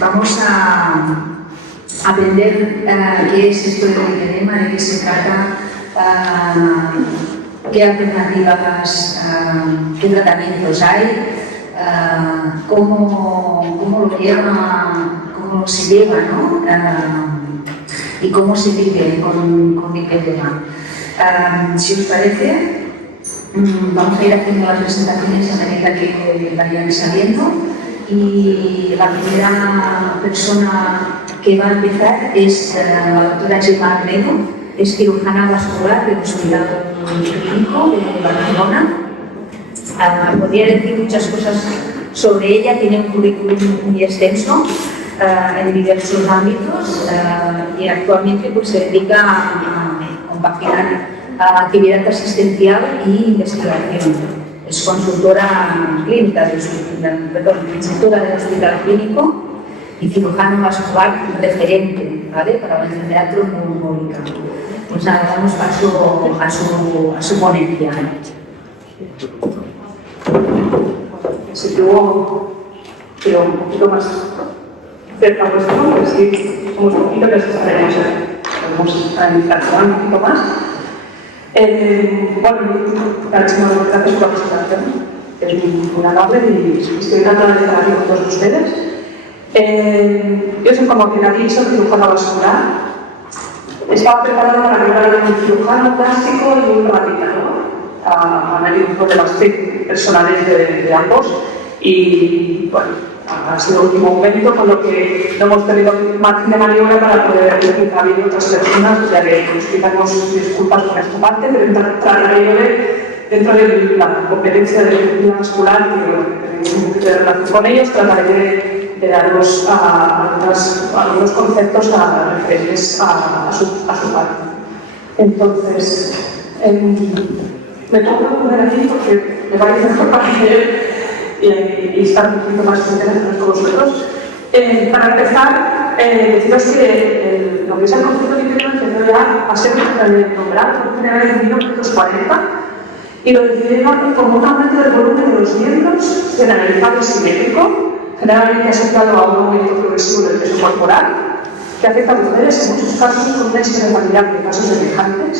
Vamos a aprender qué es esto del lipedema, de qué se trata, qué alternativas, qué tratamientos hay, cómo lo lleva, cómo se lleva, ¿no? Y cómo se vive con lipedema. Si os parece, vamos a ir haciendo las presentaciones a medida que vayan saliendo. Y la primera persona que va a empezar es la doctora Gemma Armedo, es cirujana vascular del Hospital Clínico de Barcelona. Podría decir muchas cosas sobre ella, tiene un currículum muy extenso en diversos ámbitos y actualmente pues, se dedica a compaginar actividad asistencial e investigación. Es consultora clínica consultora del Hospital Clínico y cirujano vascular referente, ¿vale? Para la enfermedad trombólica. Pues nada, damos paso a su ponencia. Si yo quiero un poquito más cerca vuestro, pues sí, somos un poquito que estaremos, podemos analizar un poquito más. Bueno, muchísimas gracias por la presentación, es muy amable y estoy encantada de estar aquí con todos ustedes. Yo soy como quien soy cirujano vascular. Estaba preparado para preparar un cirujano plástico y un radiador, analizar problemas personales de ambos y bueno, ha sido el último momento, con lo que no hemos tenido margen de maniobra para poder replicar bien otras personas, ya que nos quitamos disculpas por esta parte, pero trataré dentro de la competencia de medicina vascular, que tenemos un poquito de relación con ellos, trataré de daros algunos conceptos referentes a su parte. Entonces, me pongo a poner aquí porque me parece mejor para leer y estar un poquito más interesados con vosotros. Para empezar, deciros que lo que es el concepto de lipedema empezó ya a ser nombrado por general en 1940 y lo definieron como un aumento del volumen de los miembros generalizado y simétrico, generalmente asociado a un aumento progresivo del peso corporal, que afecta a mujeres en muchos casos con una historia familiar de casos semejantes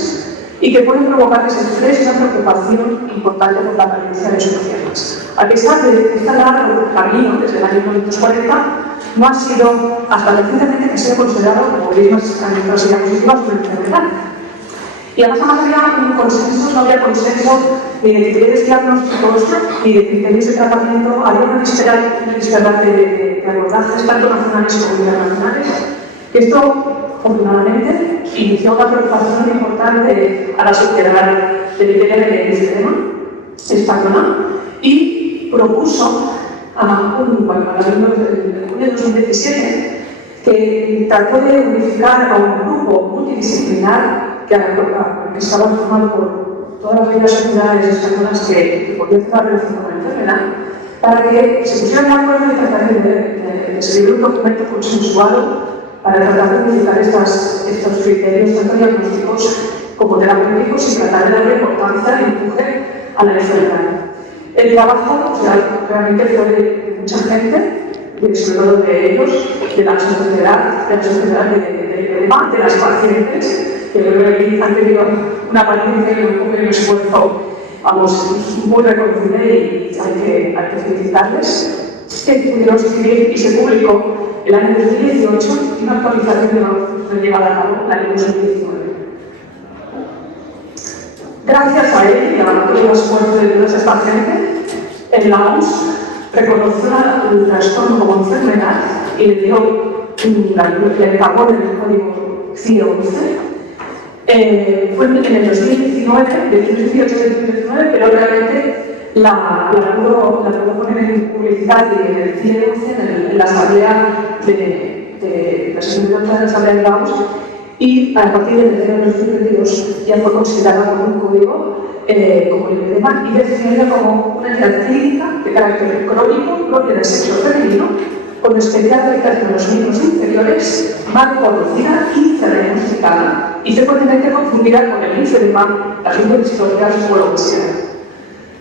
y que pueden provocar desestrés y una preocupación importante por la apariencia de sus pacientes. A pesar de este largo camino desde el año 1940, no ha sido hasta recientemente que se ha considerado como mismas diapositivas por enfermedad. Y además no había un consenso, no había consenso ni de criterios diagnósticos ni de criterios de tratamiento, había una disparidad de abordajes tanto nacionales como internacionales. Esto, afortunadamente, inició una preocupación importante a la sociedad de lipedema española y propuso a junio de 2017 que trató de unificar a un grupo multidisciplinar que estaba formado por todas aquellas sociedades españolas que podían hacer una relación con la enfermedad, para que se pusieran de acuerdo y tratar de escribir un documento consensuado para tratar de unificar estos criterios tanto diagnósticos como terapéuticos y tratar de darle importancia y empuje a la enfermedad. El trabajo realmente fue de mucha gente, sobre todo de ellos, de la sociedad de las pacientes, que creo que han tenido una paciencia y un esfuerzo, muy reconocible y hay que felicitarles. Que pudieron escribir y se publicó el año 2018 y una actualización que fue llevada a cabo el año 2019. Gracias a él y a todo el esfuerzo de toda esta gente, la OMS reconoció el trastorno como enfermedad y le dio le pagó en el código CIE-11. Fue en el 2019, del 2018 al 2019, pero realmente la pudo poner en publicidad y en el CIE-11 en la asamblea de la asamblea de la OMS, y a partir del año 2022 ya fue considerada como un código como lipedema y definida como una entidad clínica de carácter crónico propia del sexo femenino, con especial afectación a los miembros inferiores, mal conocida y diagnosticada, y frecuentemente confundida con el linfedema, las linfodistróficas o lo que sea.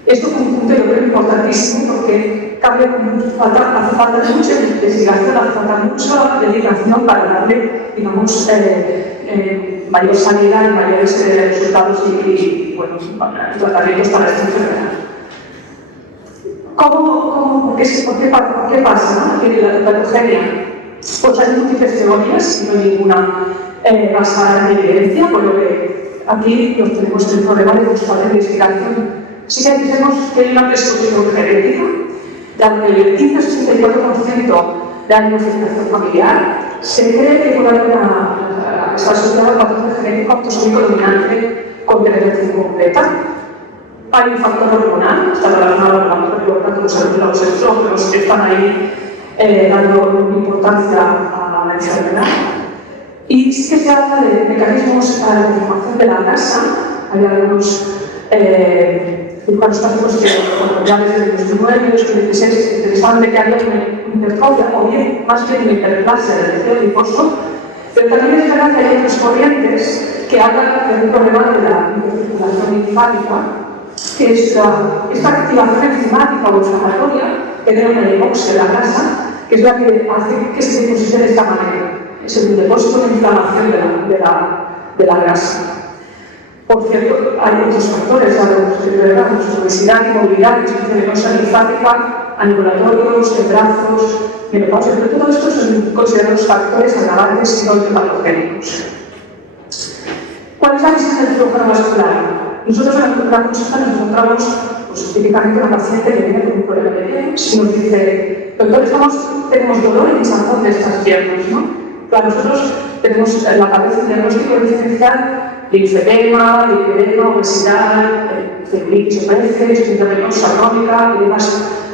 Esto fue un punto yo creo importantísimo porque hace falta mucha investigación, hace falta mucha dedicación para darle, digamos, mayor sanidad y mayores resultados y bueno, tratamientos para esta enfermedad. ¿Por qué pasa, ¿no? Que la hepatogenia? Pues hay múltiples teorías y no hay ninguna basada en evidencia, por lo que aquí nos tenemos el problema de buscar la investigación. Sí que tenemos que hay una predisposición genética, de el 15-64% de alimentación familiar se cree que está asociado al patrón genético autosómico dominante con dependencia incompleta. Hay un factor hormonal, está relacionado con los estrógenos que están ahí dando importancia a la enfermedad. Y sí que se habla de mecanismos para la formación de la grasa. Hay algunos cirujanos plásticos que, ya desde el 2009 y 2016, se interesaban de que había una hipertrofia o bien, más bien una hiperplasia del tejido adiposo, pero también es verdad que hay otras corrientes que hablan de un problema de la hipercirculación linfática, que es esta activación enzimática o inflamatoria que tiene una hipoxia de la grasa, que es la que hace que se deposite de esta manera. Es el depósito de inflamación de la grasa. Por cierto, hay otros factores, obesidad, inmovilidad, disfunción linfática, ambulatorios, en brazos, menopausia, pero todo esto son considerados factores agravantes y no patogénicos. ¿Cuál es la visita del cirujano vascular? Nosotros en la consulta nos encontramos pues, típicamente una paciente que viene con un problema de pies y nos dice: doctor, tenemos dolor y hinchazón de estas piernas, ¿no? Claro, nosotros tenemos en la cabeza el diagnóstico diferencial: linfedema, lipedema, obesidad, celulitis o peces, síndrome venosa crónica y demás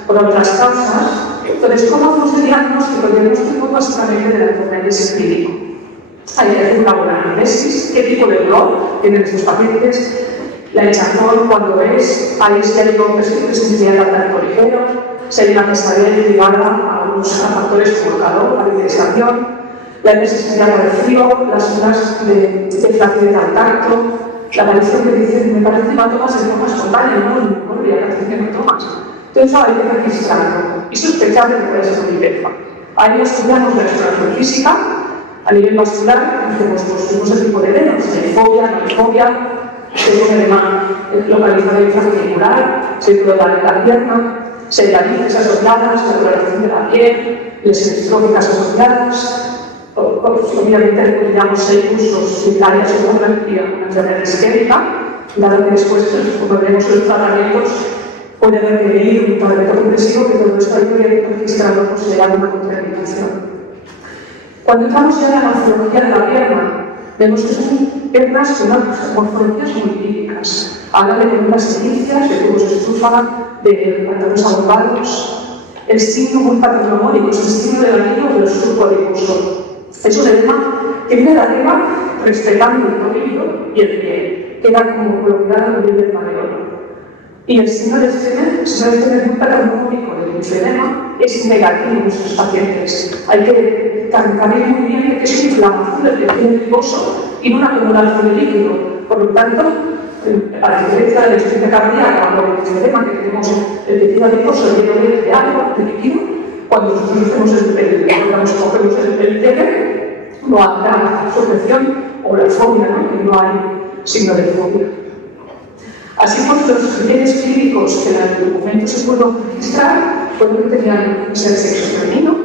por otras causas. Entonces, ¿cómo hacemos el diagnóstico? El diagnóstico básicamente de la enfermedad es clínico. Hay que hacer una buena análisis, qué tipo de dolor tienen estos pacientes, la hinchazón, cuando es, ahí si hay un perfil de sensibilidad al tacto ligero, si hay una pesadez ligada a algunos factores como el calor, la hidratación, la necesidad del frío, las zonas de flacidez al tacto, la aparición que dicen: me parece que tomas de forma espontánea, no parece que no tomas. Todo eso hay que registrarlo y sospechar de que puede ser un IPEFA. Ahí estudiamos la exploración física, a nivel vascular, hacemos el tipo de venos, si hay fobia, no hay fobia, si hay un edema localizado intraarticular, si hay flota de la pierna, si hay varices asociadas, la coloración de la piel, lesiones tróficas asociadas. Obviamente recomendamos 6 usos similares a una enfermedad isquémica, dado que después, como veremos en los tratamientos, puede requerir un tratamiento compresivo, que todo esto hay que registrarlo considerando una contraindicación. Cuando entramos ya en la morfología de la pierna, vemos que son piernas con unas morfologías muy típicas. Habla de columnas inicias, de tubos de estrufa, de pantalones agrupados. El signo muy patognomónico es el signo del anillo de los subcodiposos. Es un edema que viene de arriba respetando el tobillo y el pie, queda como colocado a nivel del mareolo. Y el signo del semen, si sabes tener un patognomónico del linfedema, es negativo en nuestros pacientes. Hay que saber muy bien que es una inflamación del tejido adiposo y no una acumulación de líquido. Por lo tanto, a la diferencia de la insuficiencia cardíaca o el linfedema, que tenemos el tejido adiposo lleno de agua, de líquido, cuando nosotros hacemos el TELE, no habrá sujeción o la fobia, ¿no? Que no hay signo de fobia. Así pues, los criterios clínicos que en el documento se pueden registrar pueden tener ser sexo femenino,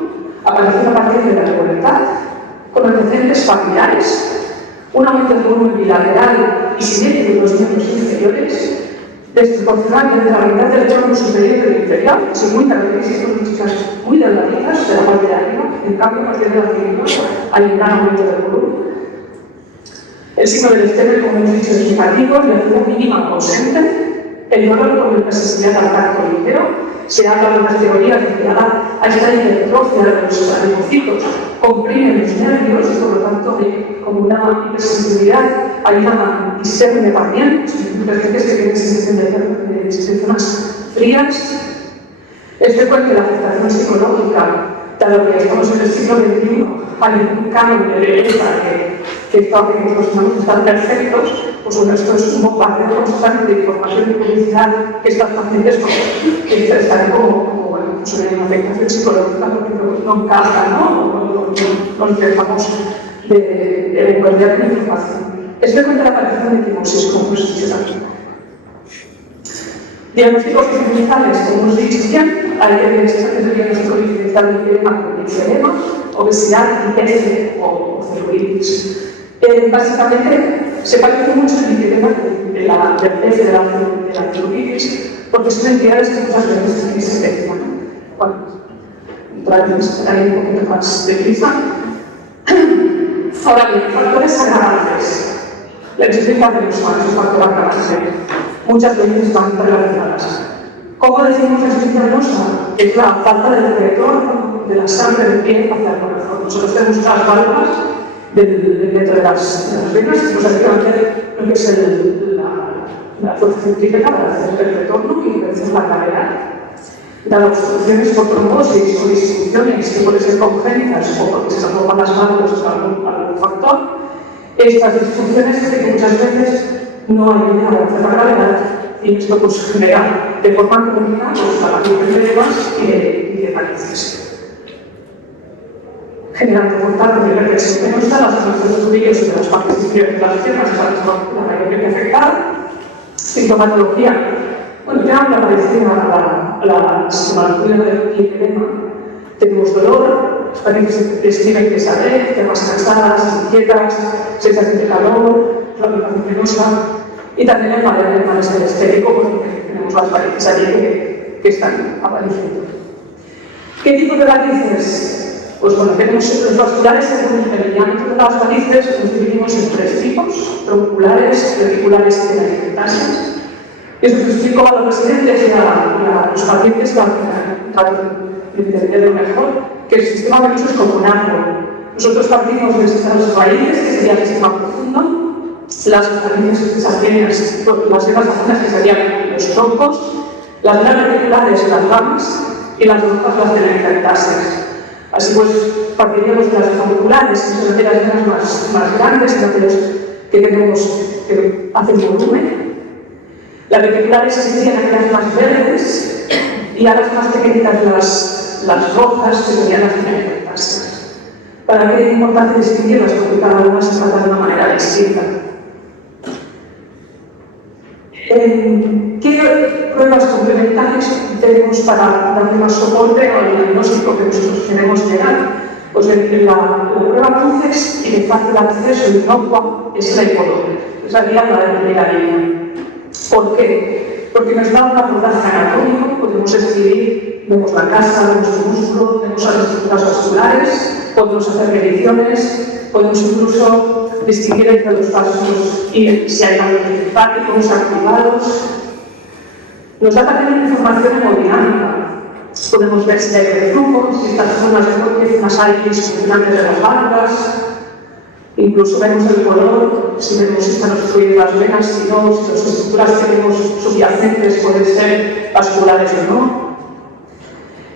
aparición a partir de la pubertad, con antecedentes familiares, un aumento del volumen bilateral y simétrico de los miembros inferiores, desproporcional entre la mitad del tronco superior y del inferior, son muy característicos de chicas muy delgaditas de la parte de arriba, en cambio, a partir de la cintura hay un gran aumento del volumen. El signo del estéreo, como hemos dicho, es negativo, la actividad mínima ausente, el dolor con la sensibilidad al tacto ligero. Se habla de unas teorías de que a esta hipertrofia de los adipocitos comprimen los nervios, por lo tanto, como una hipersensibilidad, hay una discernia también, pacientes que tienen sensación de zonas frías. Es frecuente la afectación psicológica, dado que estamos en el siglo XXI, hay un cambio de belleza que esto hace que los humanos están perfectos, pues bueno, esto es un bombardeo constante de información y publicidad que estas pacientes están como sobre una afectación psicológica porque no encaja, ¿no? No dejamos de guardar la información. Es frecuente la aparición de equimosis, como hemos dicho aquí. Diagnósticos diferenciales, como hemos dicho ya, hay el diagnóstico diferencial de lipedema con lipedema, obesidad, IPF o celulitis. Básicamente, se parece mucho el lipedema del F de la celulitis, porque son entidades que muchas veces tienen ese efecto. Bueno, trataremos de ir un poquito más deprisa. Ahora bien, factores agravantes. La existencia de los humanos es un factor agravante. Muchas veces están relacionadas. ¿Cómo decimos la existencia venosa? Es la falta del retorno de la sangre del pie hacia el corazón. Nosotros tenemos unas válvulas dentro de las venas que nos ayudan a hacer lo que es la fuerza centrípeta para hacer el retorno y vencer la gravedad. Las obstrucciones por trombosis o disfunciones que pueden ser congénitas o porque se transforman las válvulas por algún factor, estas disfunciones hacen que muchas veces no hay manera de hacer la gravedad y esto pues genera de forma crónica la aparición de edemas y de varices. Generando por tanto de represión venosa las zonas de los nudillos y de las partes inferiores de las piernas, la mayoría afectada. Sintomatología. Bueno, ya me aparecía la sintomatología del lipedema. Tenemos dolor, los pacientes describen pesadez, piernas cansadas, inquietas, sensación de calor, flacidez venosa y también el malestar estético, porque tenemos las varices allí que están apareciendo. ¿Qué tipo de varices? Pues bueno, tenemos los vasculares, según el diámetro de las varices, los dividimos en tres tipos: tronculares, reticulares y telangiectasias. Esto se explico a los residentes y a los pacientes para entenderlo mejor, que el sistema venoso es como un árbol. Nosotros partimos de las raíces, que sería el sistema profundo, las raíces sanguíneas, las venas agudas, que serían los troncos, las venas reticulares, las ramas, y las hojas, las telangiectasias. Así pues, partiríamos de las tronculares, que son las venas más grandes, aquellos que tenemos que hacen volumen. Las reticulares serían aquellas más verdes y a las más pequeñitas las rojas, que serían las telangiectasias. ¿Para qué es importante distinguirlas? Porque cada una se trata de una manera distinta. ¿Qué pruebas complementarias tenemos para darle más soporte al diagnóstico que nosotros queremos llegar? Pues la prueba cruces y de fácil acceso inocua es la hipodoppler. Esa sería la primera línea. ¿Por qué? Porque nos da un abordaje anatómico, podemos escribir, vemos la casa, vemos el músculo, vemos las estructuras vasculares, podemos hacer mediciones, podemos incluso distinguir entre los vasos y si hay cambios linfáticos activados. Nos da también información hemodinámica. Podemos ver si hay reflujo, si estas zonas de corte, unas áreas funcionantes de las válvulas. Incluso vemos el color, si vemos si están obstruidas las venas, si no, si las estructuras que tenemos subyacentes pueden ser vasculares o no.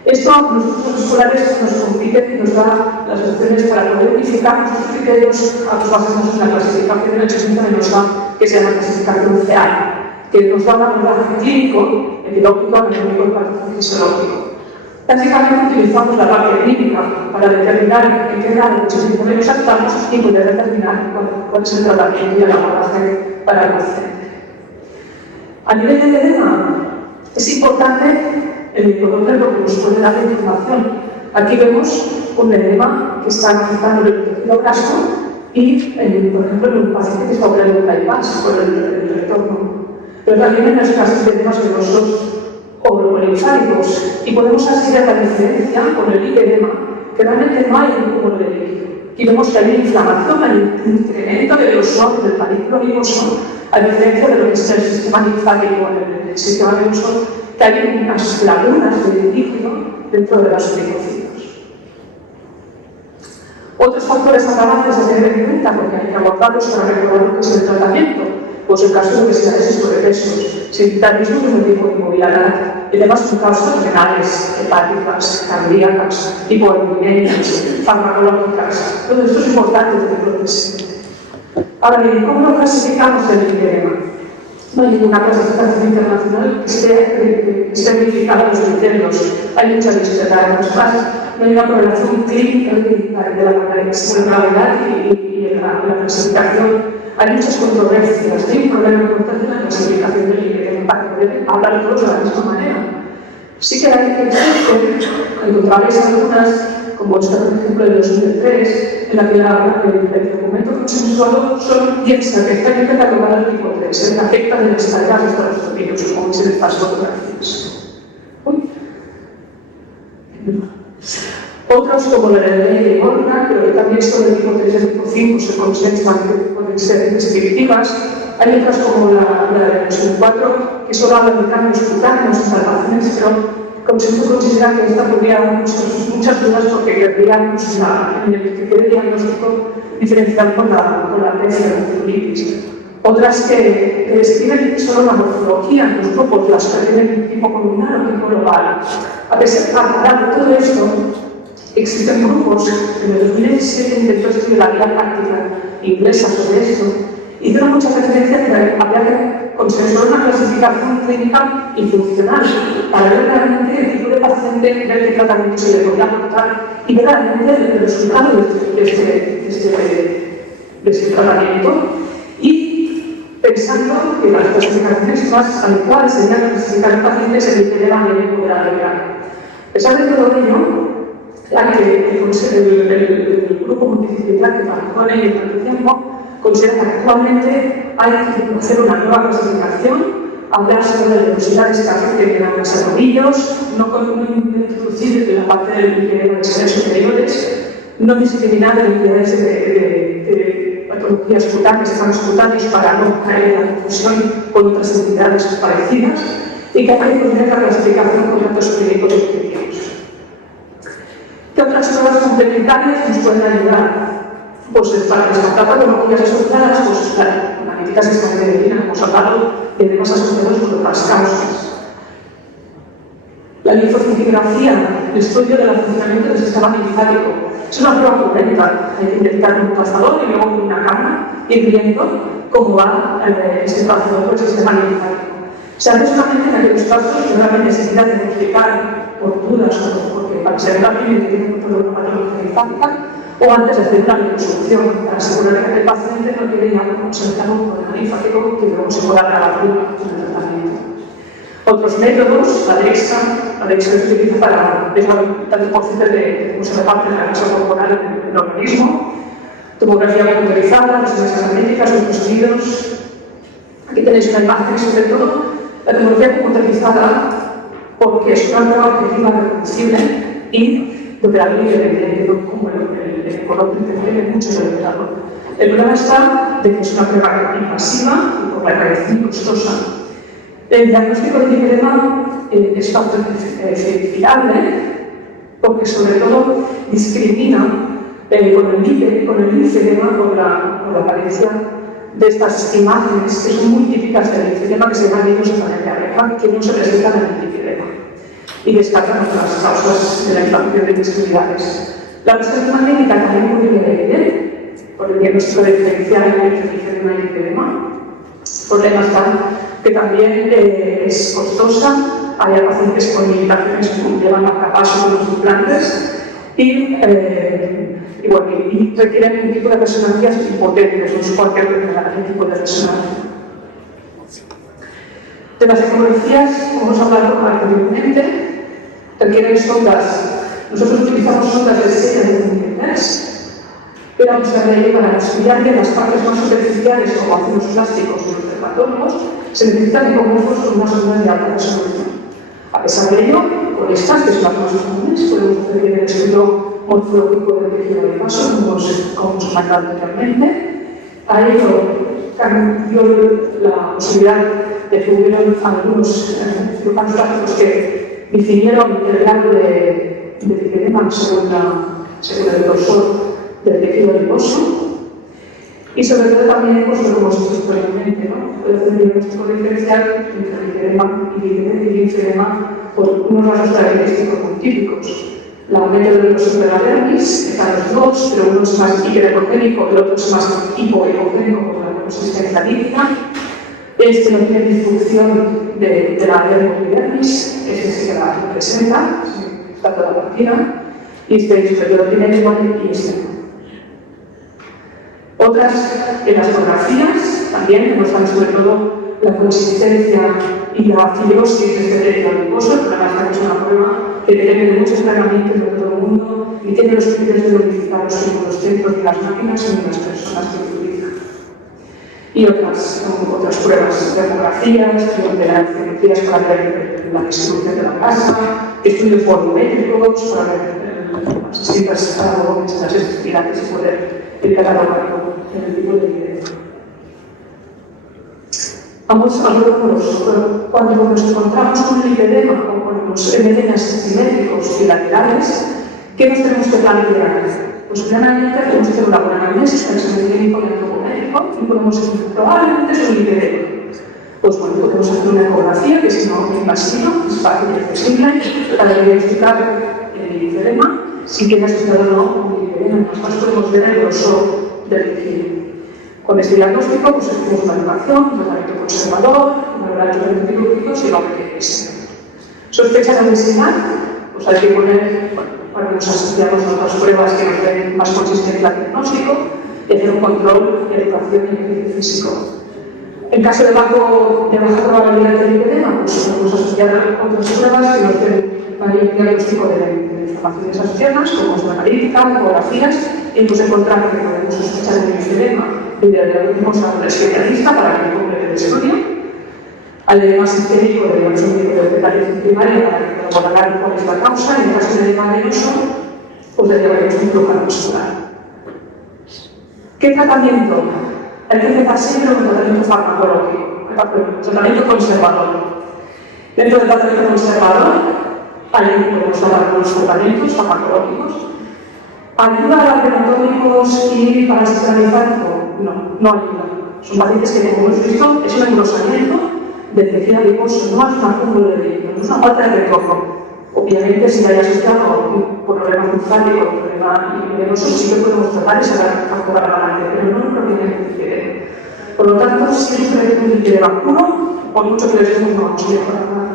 Esto a nosotros los vasculares nos compite y nos da las opciones para poder unificar nuestros criterios a los basamos en la clasificación de la existencia venosa, que se llama clasificación CEAL, que nos da un abordaje clínico, etiológico, anatómico y patofisiológico. Básicamente utilizamos la parte clínica para determinar en qué grado de existencia venosa estamos y poder determinar cuál es el tratamiento y el abordaje para el paciente. A nivel de edema, es importante el hipodoppler porque nos puede dar información. Aquí vemos un edema que está afectando el tejido graso y, por ejemplo, en un paciente que está operando un bypass por el retorno. Pero también en los casos de edemas venosos o linfáticos, y podemos así ver la diferencia con el lipedema, que realmente no hay un cúmulo de líquido. Y vemos que hay una inflamación, hay un incremento del grosor del panículo venoso, a diferencia de lo que es el sistema linfático en el sistema venoso, que hay unas lagunas de líquido dentro de los linfocitos. Otros factores agravantes a tener en cuenta, porque hay que abordarlos para recordar lo que es el tratamiento, pues el caso de obesidad y sobrepesos, sedentarismo de un tipo de inmovilidad, y además con causas renales, hepáticas, cardíacas, hipoalbuminemias, farmacológicas. Todo esto es importante tenerlo presente. Ahora bien, ¿cómo lo clasificamos el lipedema? no hay ninguna clasificación internacional que esté verificada los criterios. Hay mucha disparidad. No hay una correlación clínica de la gravedad y la clasificación. Hay muchas controversias. Hay un problema importante en la clasificación del lipedema para poder hablar todos de la misma manera. Sí que hay que encontraréis algunas, como esta, por ejemplo, de 2003, en la que el documento consensuado solo piensa que está bien catalogada el tipo 3, en la afecta de las tareas de Estados Unidos, como es el paso de fotografías. Otros, como la de ley de Gorka, pero que también sobre el tipo 3 y el tipo 5 se consensan que pueden ser descriptivas. Hay otras como la de 2004, que solo hablan de cambios cutáneos y salvaciones, pero Consenso considera que esta podría dar muchas dudas porque querríamos en el criterio diagnóstico diferenciar con la tesis de la celulitis. Otras que describen solo la morfología en los grupos, las que tienen tipo columnar o tipo global. A pesar de todo esto, existen grupos que en el 2017 intentó escribir la guía práctica inglesa sobre esto. Hicieron muchas referencias que había que consensuar una clasificación clínica y funcional para ver realmente el tipo de paciente, ver qué tratamiento se le podía aportar y ver realmente el resultado de este tratamiento. Y pensando que las clasificaciones más adecuadas serían clasificar pacientes en lipedema leve moderado y grave. A pesar de todo ello, el grupo multidisciplinar que trabajó en ello tanto tiempo considera que actualmente hay que hacer una nueva clasificación, hablar sobre velocidades que afecten a los tobillos, no introducir la parte del lipedema de esferas superiores, no discriminar entidades de patologías cutáneas, transcutáneas para no caer en la confusión con otras entidades parecidas y que hay que poner la clasificación con datos clínicos objetivos. ¿Qué otras pruebas complementarias nos pueden ayudar? Pues para descartar patologías asociadas, pues la analíticas de sangre hemos hablado de temas asociados con otras causas. La linfocintigrafía, el estudio del funcionamiento del sistema linfático, es una prueba completa. Hay que inyectar un trazador y luego una cámara y ir viendo cómo va este trazador por el sistema linfático. Se hace solamente en aquellos casos que realmente se necesita diagnosticar por dudas o porque para ser rápido y tiene una patología linfática, o antes de hacer una reconstrucción para asegurar que el paciente no tiene nada conservado con el problema linfático que luego se pueda agravar con el tratamiento. Otros métodos, la DEXA se utiliza para ver el porcentaje de cómo se reparte la grasa corporal en el organismo, tomografía computarizada, resonancias magnéticas, ultrasonidos. Aquí tenéis una imagen, sobre todo la tomografía computarizada, porque es una prueba objetiva reconocible y de operable independiente, como el color tiene mucho de operado. El problema está de que es una prueba invasiva y por la reacción costosa. El diagnóstico de lipedema es bastante fiable porque sobre todo discrimina con el linfedema por la apariencia de estas imágenes que son muy típicas del linfedema que se llaman higos de Fabry-Pérez, que no se presentan en el lipedema y descartan otras causas de la inflamación de extremidades. La resonancia magnética también puede ir por el diagnóstico diferencial entre linfedema y lipedema. El problema está que también es costosa, hay pacientes con limitaciones que llevan a capazo con los implantes y requieren un tipo de resonancias impotentes, no es cualquier tipo de resonancia. De las ecografías, como hemos hablado anteriormente, requieren sondas. Nosotros utilizamos sondas de 7 centímetros, pero a pesar de ello, para estudiar bien las partes más superficiales, como ácidos plásticos y los dermatólogos, se necesitan ecógrafos con unas ondas de alta resolución. A pesar de ello, con estas, que son las más comunes, podemos hacer el estudio morfológico del tejido adiposo, como hemos comentado anteriormente. A ello cambió la posibilidad de que algunos cirujanos plásticos que definieron el grado de lipedema según el grosor del tejido adiposo. Y sobre todo también, pues lo hemos visto previamente, ¿no? Puede hacer un diagnóstico diferencial entre lipedema y linfedema por unos rasgos característicos muy típicos. El aumento del grosor de la dermis, están los dos, pero uno es más hiperecogénico, el otro es más hipoecogénico por la consistencia lípida. Este no tiene disfunción de la área de movilidades, este sí que la presenta, está toda la partida, y este superior tiene lenguaje y este no. Otras, en las fotografías, también demuestran sobre todo la consistencia y la fibrosis de este tejido adiposo. El problema está que es una prueba que depende de muchos tratamientos de todo el mundo y tiene los criterios de modificarlos en los centros de las máquinas y de las personas que lo utilizan. Y otras pruebas, demografías, geometrías para ver la distribución de la casa, estudios volumétricos para ver las distintas las especialidades y poder ir catalogando en el tipo de evidencia. Vamos a ver cuando nos encontramos con el lipedema o con los edemas simétricos y laterales, ¿qué nos tenemos que plantear? Pues primeramente podemos hacer una buena anamnesis para examen clínico y antropométrico y podemos decir, probablemente es un lipedema. Pues bueno, podemos hacer una ecografía que es no invasiva, es fácil y accesible para diagnosticar el lipedema, si tiene asociado o no un lipedema. Además podemos ver el grosor del tejido. Con este diagnóstico, pues hacemos una educación, un tratamiento conservador, un horario de antibióticos y la OPS. Sospecha de obesidad, pues hay que poner, para que nos asociamos a otras pruebas que nos den más consistencia al diagnóstico y hacer un control de educación y ejercicio físico. En caso de baja probabilidad de lipedema, pues podemos asociar otras pruebas que nos den mayor diagnóstico de inflamaciones asociadas, como es la analítica, ecografías, y incluso encontrar que podemos sospechar de lipedema y le dirigimos a un especialista para que complete el estudio. Al edema sistémico le damos un médico de detección primaria para que corroborar cuál es la causa, y en caso de edema venoso, pues le llevaremos un cirujano muscular. ¿Qué tratamiento? Hay que empezar siempre con un tratamiento farmacológico, tratamiento conservador. Dentro del tratamiento conservador, podemos tratar con los tratamientos farmacológicos. ¿Ayuda a los reumatómicos y para el sistema linfático? No ayuda. Son pacientes que, como hemos visto, es un engrosamiento del tejido adiposo, no es un acúmulo de líquido, no es una falta de retorno. Obviamente, si hay asociado un problema linfático o un problema venoso, sí que podemos tratar y sacar factor adelante, pero no propiamente lipedema. Por lo tanto, siempre un lipedema puro, por mucho que le estemos, no vamos a mejorar nada.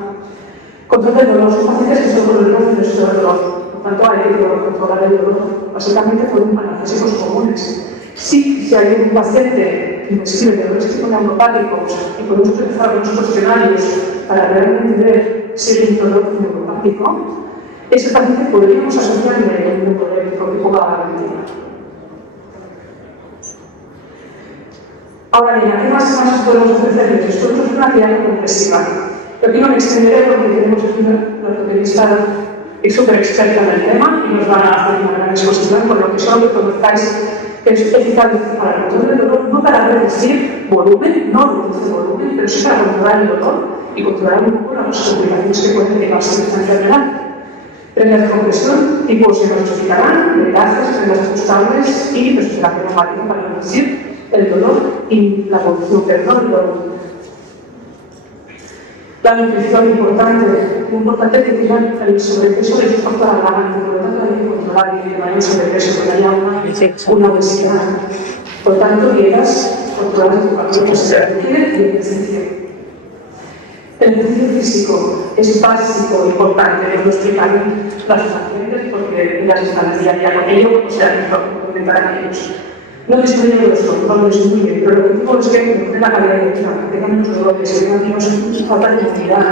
Control del dolor, son pacientes que son dolorosos del dolor. Por tanto, hay que controlar el dolor, básicamente por analgésicos comunes. Si hay un paciente que recibe dolores tipo neuropáticos y podemos utilizar algunos cuestionarios para realmente ver si es un dolor neuropático, ese paciente podríamos asociarle a un neuropático que ponga la garantía. Ahora bien, ¿qué más podemos ofrecerles? Esto es una terapia compresiva. Pero aquí no me extenderé porque tenemos aquí una ortopedista es súper experta en el tema y nos van a hacer una gran exposición, por lo que solo que conozcáis que es eficaz para el control del dolor, no para reducir volumen, no reduce volumen, pero sí para controlar el dolor y controlar un poco las complicaciones que pueden llevarse de esta enfermedad. Prendas de compresión, tipos se notificarán, enlaces, prendas ajustables y respiración neumática para reducir el dolor y la evolución del dolor. La nutrición muy importante que tiene el sobrepeso de un factor agravante, por lo tanto hay que controlar que no haya un sobrepeso, que haya una obesidad. Por lo tanto, dietas controladas por la que se requiere y el ejercicio. El ejercicio físico es básico, importante, lo explicarán las pacientes porque ellas están día a día con ello, o sea, lo comentarán ellos. No disminuye el grosor, no lo disminuye, pero lo que digo es que mejore la calidad de vida, que tenga menos dolores, que tenga menos falta de movilidad.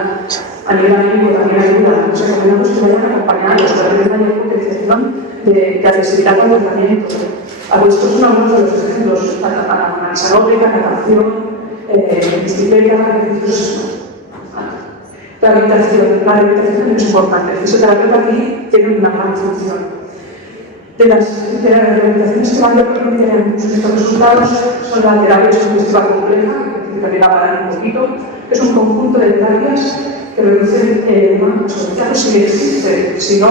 A nivel médico también ayuda. Nos recomendamos que vayan acompañados para tener mayor potenciación de accesibilidad al tratamiento. Estos son algunos de los ejemplos: anaeróbica, natación, bicicleta, ejercicios. La rehabilitación es importante. El fisioterapeuta aquí tiene una gran función. De las rehabilitaciones que mayormente tienen estos resultados son la terapia sugestiva compleja, que también hablarán un poquito, que es un conjunto de terapias que reducen el edema asociado si existe, si no,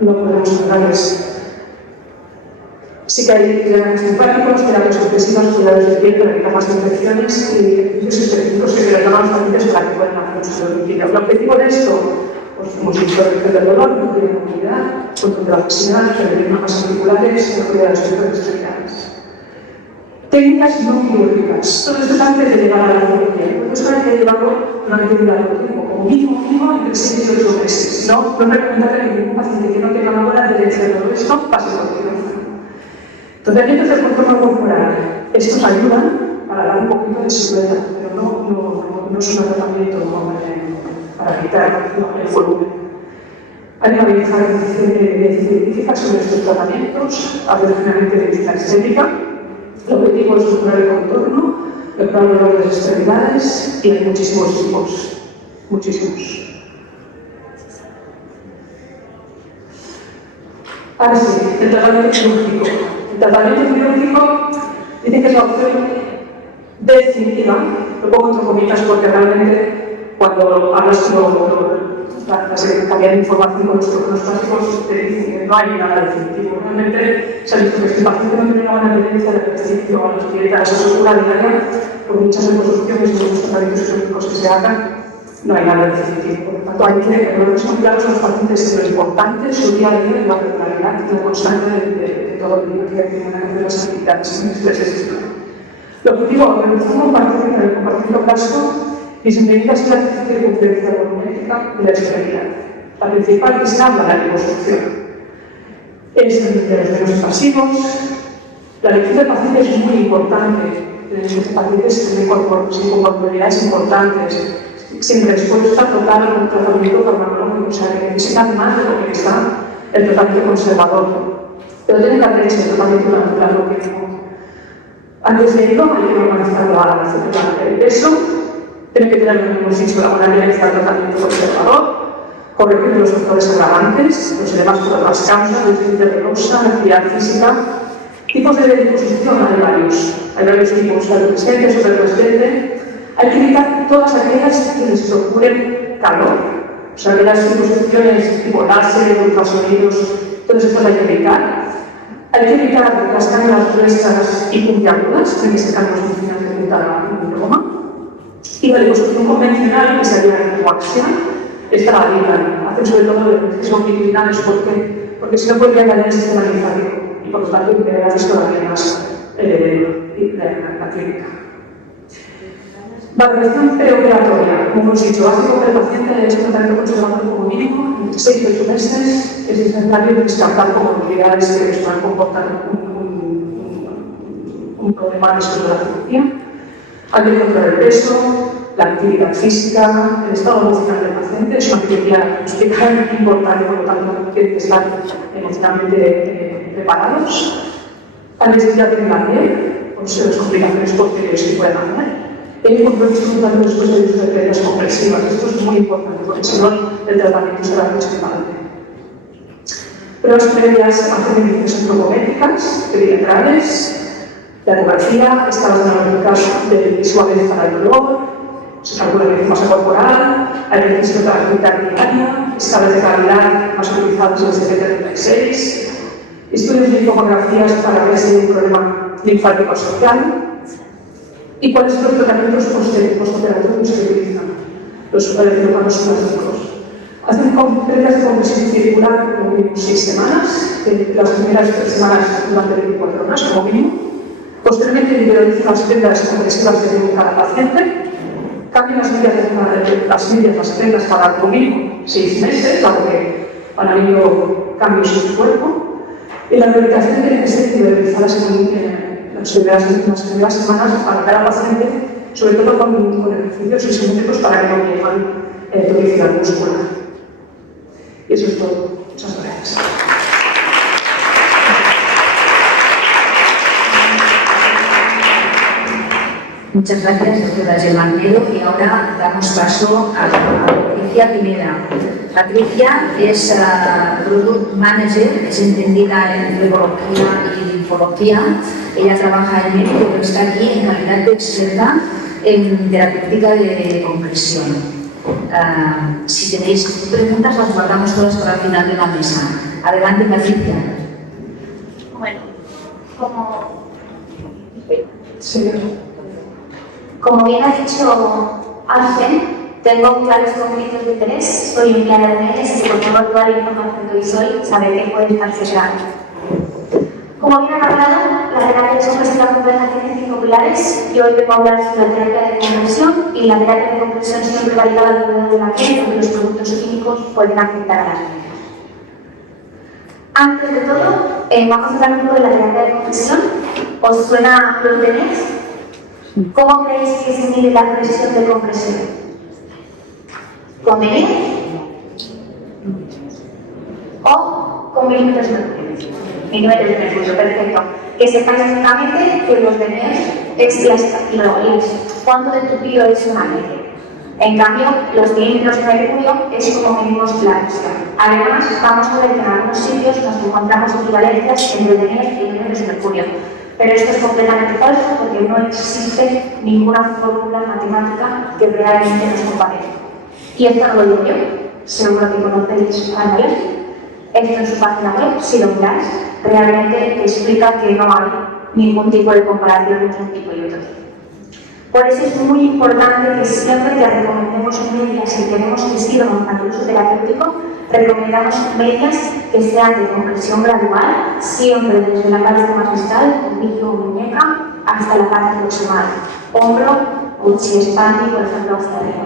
no podemos tratarles. Sí que hay terapias linfáticos, terapias sugestivas, cuidados de piel para evitar más infecciones y ejercicios específicos que retornan los pacientes para que puedan hacer un estudio de rutina. El objetivo de esto, pues, reducción del dolor, reducción de movilidad, control de la obesidad, prevenir mamas articulares y cuidar de las extremidades. técnicas no quirúrgicas. Todo esto es antes de llegar a la cirugía. Entonces, ahora hay que llevarlo durante un largo tiempo, como mínimo entre 6 y 8 meses. No es recomendable que ningún paciente que no tenga una buena adherencia de todo esto pase por quirófano. Tratamientos de contorno corporal. Estos ayudan para dar un poquito de seguridad, pero no es un tratamiento para quitar el volumen. Hay una evidencia científica sobre estos tratamientos, originalmente de medicina estética. El objetivo es mejorar el contorno, mejorar el dolor de las extremidades y hay muchísimos tipos, muchísimos. Ahora sí, el tratamiento quirúrgico. El tratamiento quirúrgico dice que es la opción definitiva, lo pongo entre comillas porque realmente cuando hablas con la Secretaría de Información con los plásticos te dicen que no hay nada definitivo. Realmente se ha visto que este paciente no tiene una tendencia de ejercicio a las dietas, a su cura diaria, por muchas reconstrucciones y muchos tratamientos quirúrgicos que se hagan, no hay nada definitivo. Por lo tanto, hay que tener muy claros a los pacientes lo importante, su día a día, la regularidad y la constante de todo el día que tienen que hacer las actividades en este sistema. El objetivo es reducir el compartimiento plástico y sin medidas prácticas de conferencia volumétrica de la extremidad. La principal es la liposucción. Es de los menos pasivos. La elección del paciente es muy importante. Los pacientes tienen comorbilidades importantes, sin respuesta total al tratamiento farmacológico, o sea, que necesitan más de lo que está el tratamiento conservador. Pero tienen que hacer ese tratamiento durante un largo tiempo. Antes de ello, hay que normalizar el peso, tiene que tener el mismo sitio la buena adherencia al tratamiento conservador, corregir los factores agravantes, los demás por otras causas, deficiencia venosa, actividad física. Tipos de liposucción hay varios tipos, adolescente, superresistente. Hay que evitar todas aquellas que les procuren calor, o sea, aquellas liposucciones tipo láser, ultrasonidos, todas estas hay que evitar. Hay que evitar las cánulas gruesas y puntiagudas, que se cánulas funcionan de punta a un broma. Y la liposucción convencional, que sería la coaxial, esta la evitan. Hacen sobre todo ejercicios longitudinales porque si no podría caer el sistema linfático y por lo tanto empeorar todavía más la clínica. Valoración preoperatoria. Como hemos dicho, básico que el paciente haya hecho tratamiento conservador como mínimo entre 6 y 8 meses. Es necesario descartar comorbilidades que les puedan comportar un problema después de la cirugía. Hay que controlar el peso, la actividad física, el estado emocional del paciente. Es una cirugía hospitalaria importante, por lo tanto, tienen que estar emocionalmente preparados. Hay necesidad de la piel, con las complicaciones posteriores que pueden haber. El compromiso total después del uso de prendas compresivas. Esto es muy importante porque si no el tratamiento será cuestionable. Pruebas previas hacen mediciones antropométricas, perimetrales, la ecografía, escalas analógicas visuales para el dolor, se calcula la masa corporal, hay registro de la actividad diaria, escalas de calidad más utilizadas en el CT36, estudios de linfografías para ver si hay un problema linfático asociado. ¿Y cuáles son los tratamientos postoperatorios que utilizan los cirujanos plásticos? Hacen prendas de compresión circular como mínimo 6 semanas, las primeras 3 semanas durante 24 horas como mínimo. Posteriormente liberalizan las prendas compresivas de cada paciente, cambian las prendas cada como mínimo 6 meses, dado que van habiendo cambios en su cuerpo. Y la rehabilitación tiene que ser individualizadas las primeras semanas para cada paciente, sobre todo con ejercicios isométricos para que no pierdan tonicidad muscular. Y eso es todo. Muchas gracias. Muchas gracias, doctora Gemma Arnedo. Y ahora damos paso a Patricia Pineda. Patricia es Product Manager, es entendida en flebología y linfología. Ella trabaja en médico, pero está aquí en calidad de experta en terapéutica de compresión. Si tenéis preguntas, las guardamos todas para el final de la mesa. Adelante, Patricia. Bueno, como bien ha dicho Ángel, tengo claros conflictos de interés, soy empleada de medios y por no toda la información que hoy soy, saber que puede estar sesgada. Como bien han hablado, la terapia de compresión compleja tiene 5 pilares y hoy vengo a hablar sobre la terapia de compresión y la terapia de compresión siempre va ligada al cuidado de la piel porque los productos químicos pueden afectar a las piel. Antes de todo, vamos a hablar un poco de la terapia de compresión. ¿Os suena lo tenéis? ¿Cómo creéis que se mide la presión de compresión? ¿Con medida? ¿O con milímetros de mercurio? Milímetros de mercurio, perfecto. Que sepáis exactamente que los veneos es cuánto de tu pilo es una media. En cambio, los milímetros de mercurio es como medimos la presión. Además, vamos a ver que en algunos sitios nos encontramos equivalencias entre veneos y milímetros de mercurio. Pero esto es completamente falso porque no existe ninguna fórmula matemática que realmente nos compare. Y esto no lo digo yo, seguro que conocéis a Noel. Esto en su página web, si lo miráis, realmente explica que no hay ningún tipo de comparación entre un tipo y otro. Por eso es muy importante que siempre que recomendemos medias y tenemos que seguir avanzando el uso terapéutico, recomendamos medias que sean de compresión gradual, siempre desde la parte más distal, tobillo o muñeca, hasta la parte proximal, hombro o si es panty, por ejemplo, hasta arriba.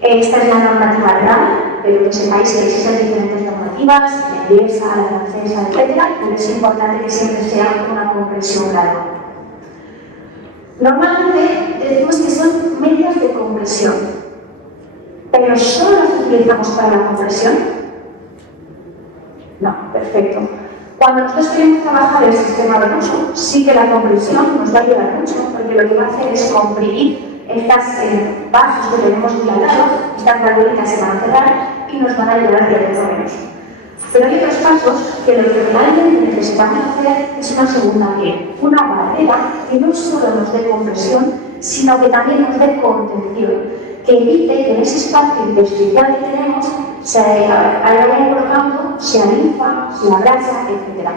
Esta es la normativa real, pero que sepáis que existen diferentes normativas, la inglesa, la francesa, etc., pero es importante que siempre sea una compresión gradual. Normalmente decimos que son medias de compresión, pero ¿solo las utilizamos para la compresión? No, perfecto. Cuando nosotros queremos trabajar el sistema venoso, sí que la compresión nos va a ayudar mucho, porque lo que va a hacer es comprimir estas vasos que tenemos dilatados, estas valvulitas se van a cerrar y nos van a ayudar a dilatar venoso. Pero hay otros casos que lo que realmente necesitamos hacer es una segunda piel, una barrera que no solo nos dé compresión, sino que también nos dé contención, que evite que en ese espacio intersticial que tenemos se vaya colocando, se linfa, se abrasa, etc.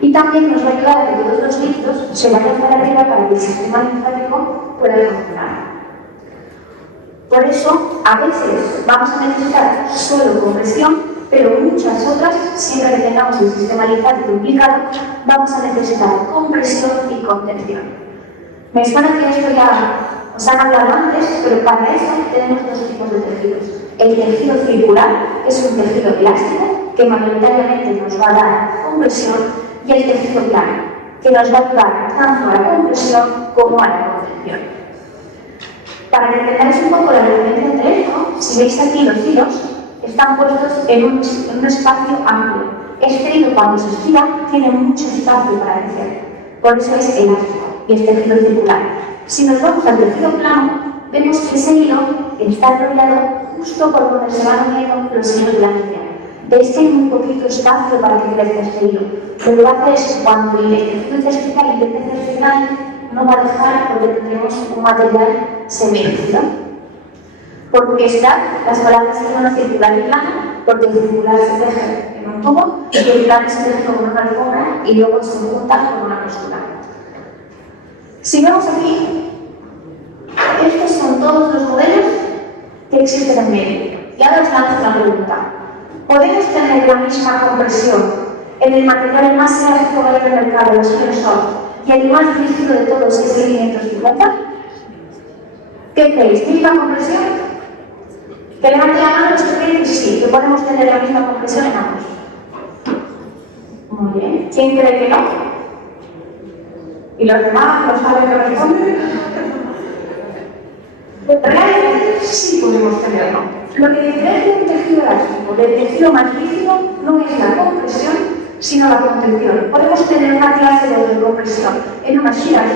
Y también nos va a ayudar a que todos los líquidos se vayan para arriba para que el sistema linfático pueda funcionar. Por eso, a veces vamos a necesitar solo compresión, pero muchas otras, siempre que tengamos el sistema linfático implicado, vamos a necesitar compresión y contención. Me suena que esto ya os han hablado antes, pero para eso tenemos dos tipos de tejidos. El tejido circular, que es un tejido elástico, que mayoritariamente nos va a dar compresión, y el tejido plano, que nos va a ayudar tanto a la compresión como a la contención. Para que entendáis un poco la diferencia entre esto, si veis aquí los hilos, están puestos en un espacio amplio. Este hilo, cuando se estira, tiene mucho espacio para crecer. Por eso es elástico y es tejido circular. Si nos vamos al tejido plano, vemos que ese hilo está rodeado justo por donde se van uniendo los hilos de la línea. Veis que hay muy poquito espacio para que crezca este hilo. Lo que va a hacer es que cuando el tejido intestinal intente crecer, no va a dejar porque tendremos un material semirígido. Por curiosidad, las palabras se llaman circular y plano, porque el circular se teje en un tubo y el plano se teje con una alfombra y luego se junta con una costura. Si vemos aquí, estos son todos los modelos que existen en medio. Y ahora os lanzo una pregunta. ¿Podemos tener la misma compresión en el material más elástico que hay en el mercado, los Soft, y el más rígido de todos, que es el 550? ¿Qué creéis? ¿Misma compresión? Que levante la mano los que creen que sí, que podemos tener la misma compresión en ambos. Muy bien. ¿Quién cree que no? ¿Y los demás no saben qué responden? Realmente sí podemos tenerlo. Lo que diferencia un tejido elástico del tejido más rígido no es la compresión, sino la contención. Podemos tener una clase 2 de compresión en una Shear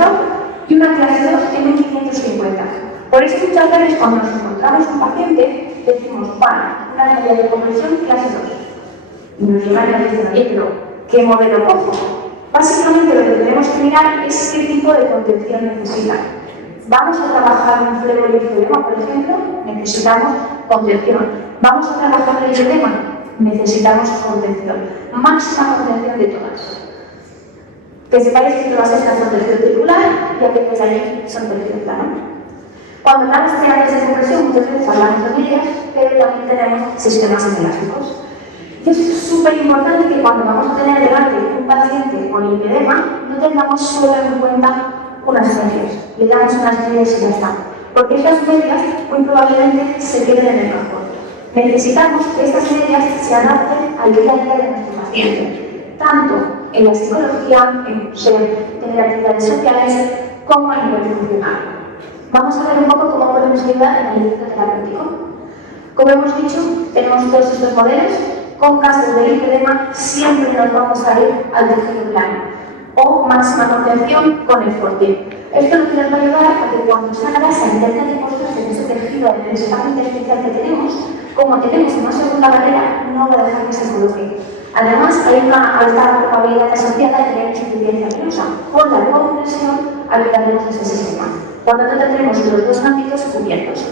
y una clase 2 en un 550. Por eso muchas veces cuando nos encontramos un paciente decimos, una media de compresión clase 2. Y nos llevan y nos dicen, oye, pero ¿qué modelo cojo? Básicamente lo que tenemos que mirar es qué tipo de contención necesitan. Vamos a trabajar un flebo y linfedema, por ejemplo, necesitamos contención. Vamos a trabajar el linfedema, necesitamos contención. Máxima contención de todas. Que sepáis que todas estas son tejido circular y aquellas de allí son tejido plano. Cuando hablamos de terapias de compresión, muchas veces hablamos de medias, pero también tenemos sistemas elásticos. Entonces es súper importante que cuando vamos a tener delante un paciente con lipedema, no tengamos solo en cuenta unas medias, le damos unas medias y ya está. Porque estas medias muy probablemente se queden en el cajón. Necesitamos que estas medias se adapten al día a día de nuestro paciente, tanto en la psicología, en tener actividades sociales, como a nivel funcional. Vamos a ver un poco cómo podemos ayudar en el ejercicio terapéutico. Como hemos dicho, tenemos todos estos modelos. Con casos de lipedema siempre nos vamos a ir al tejido plano o máxima contención con el Fortin. Esto lo que nos va a ayudar a que cuando esa grasa intenta demostrarse en ese tejido, en el espacio intersticial que tenemos, como tenemos una segunda barrera, no va a dejar que se coloque. Además, hay una alta probabilidad asociada de tener insuficiencia venosa. Con la compresión ayudaremos a ese sistema. Por lo tanto, tendremos los dos ámbitos cubiertos.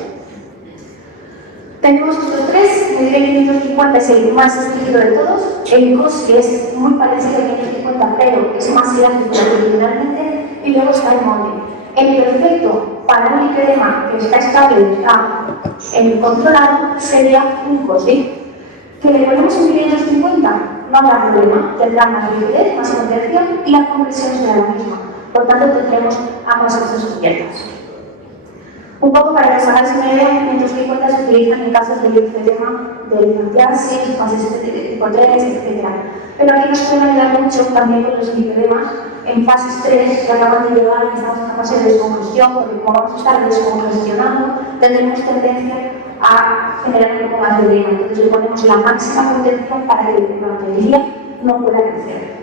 Tenemos estos tres, el 550 es el más rígido de todos, el COS, que es muy parecido al 550, pero es más elástico originalmente, y luego está el molde. El perfecto para un lipedema que está estable, está controlado, sería un COS. Que le ponemos un 550, no habrá problema, tendrá más rigidez, más contención y la compresión será la misma. Por tanto, tendremos ambas cosas cubiertas. Un poco para que os hagáis una idea, 550 se utilizan en casos de lipedema, de linfantiasis, fases tipo 3, etc. Pero aquí nos pueden ayudar mucho también con los lipedemas en fases 3, que acaban de llegar, estamos en una fase de descongestión, porque como vamos a estar descongestionando, tendremos tendencia a generar un poco más de edema. Entonces le ponemos la máxima contención para que durante el día no pueda crecer.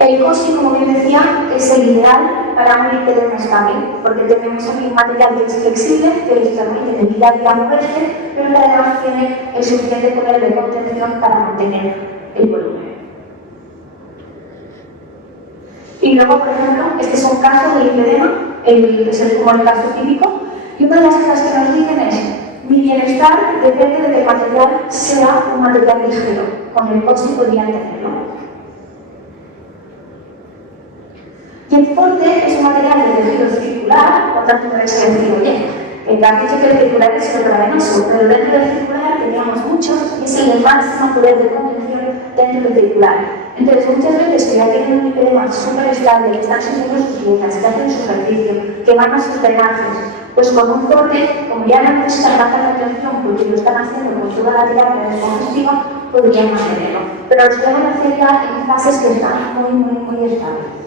El COSI, como bien decía, es el ideal para un lipedema estable, porque tenemos aquí un material que es flexible, que les permite en el día a día moverse, pero que además tiene el suficiente poder de contención para mantener el volumen. Y luego, por ejemplo, este es un caso de lipedema, es como el caso típico, y una de las cosas que nos dicen es: mi bienestar depende de que el material sea un material ligero, con el COSI podrían tenerlo. Y el Forte es un material de tejido circular, por tanto, no es decir, oye, te has dicho que el circular es ultravenoso, pero dentro del circular teníamos muchos y es el de máximo poder de contención dentro del circular. Entonces, muchas veces que ya tienen un lipedema súper estable, que están siguiendo sus dietas, que hacen su ejercicio, que van a sus drenajes, pues con un Forte, como ya no necesitan tanta contención porque lo están haciendo con toda la terapia descongestiva, podrían mantenerlo. Pero los deben hacer ya en fases que están muy estables.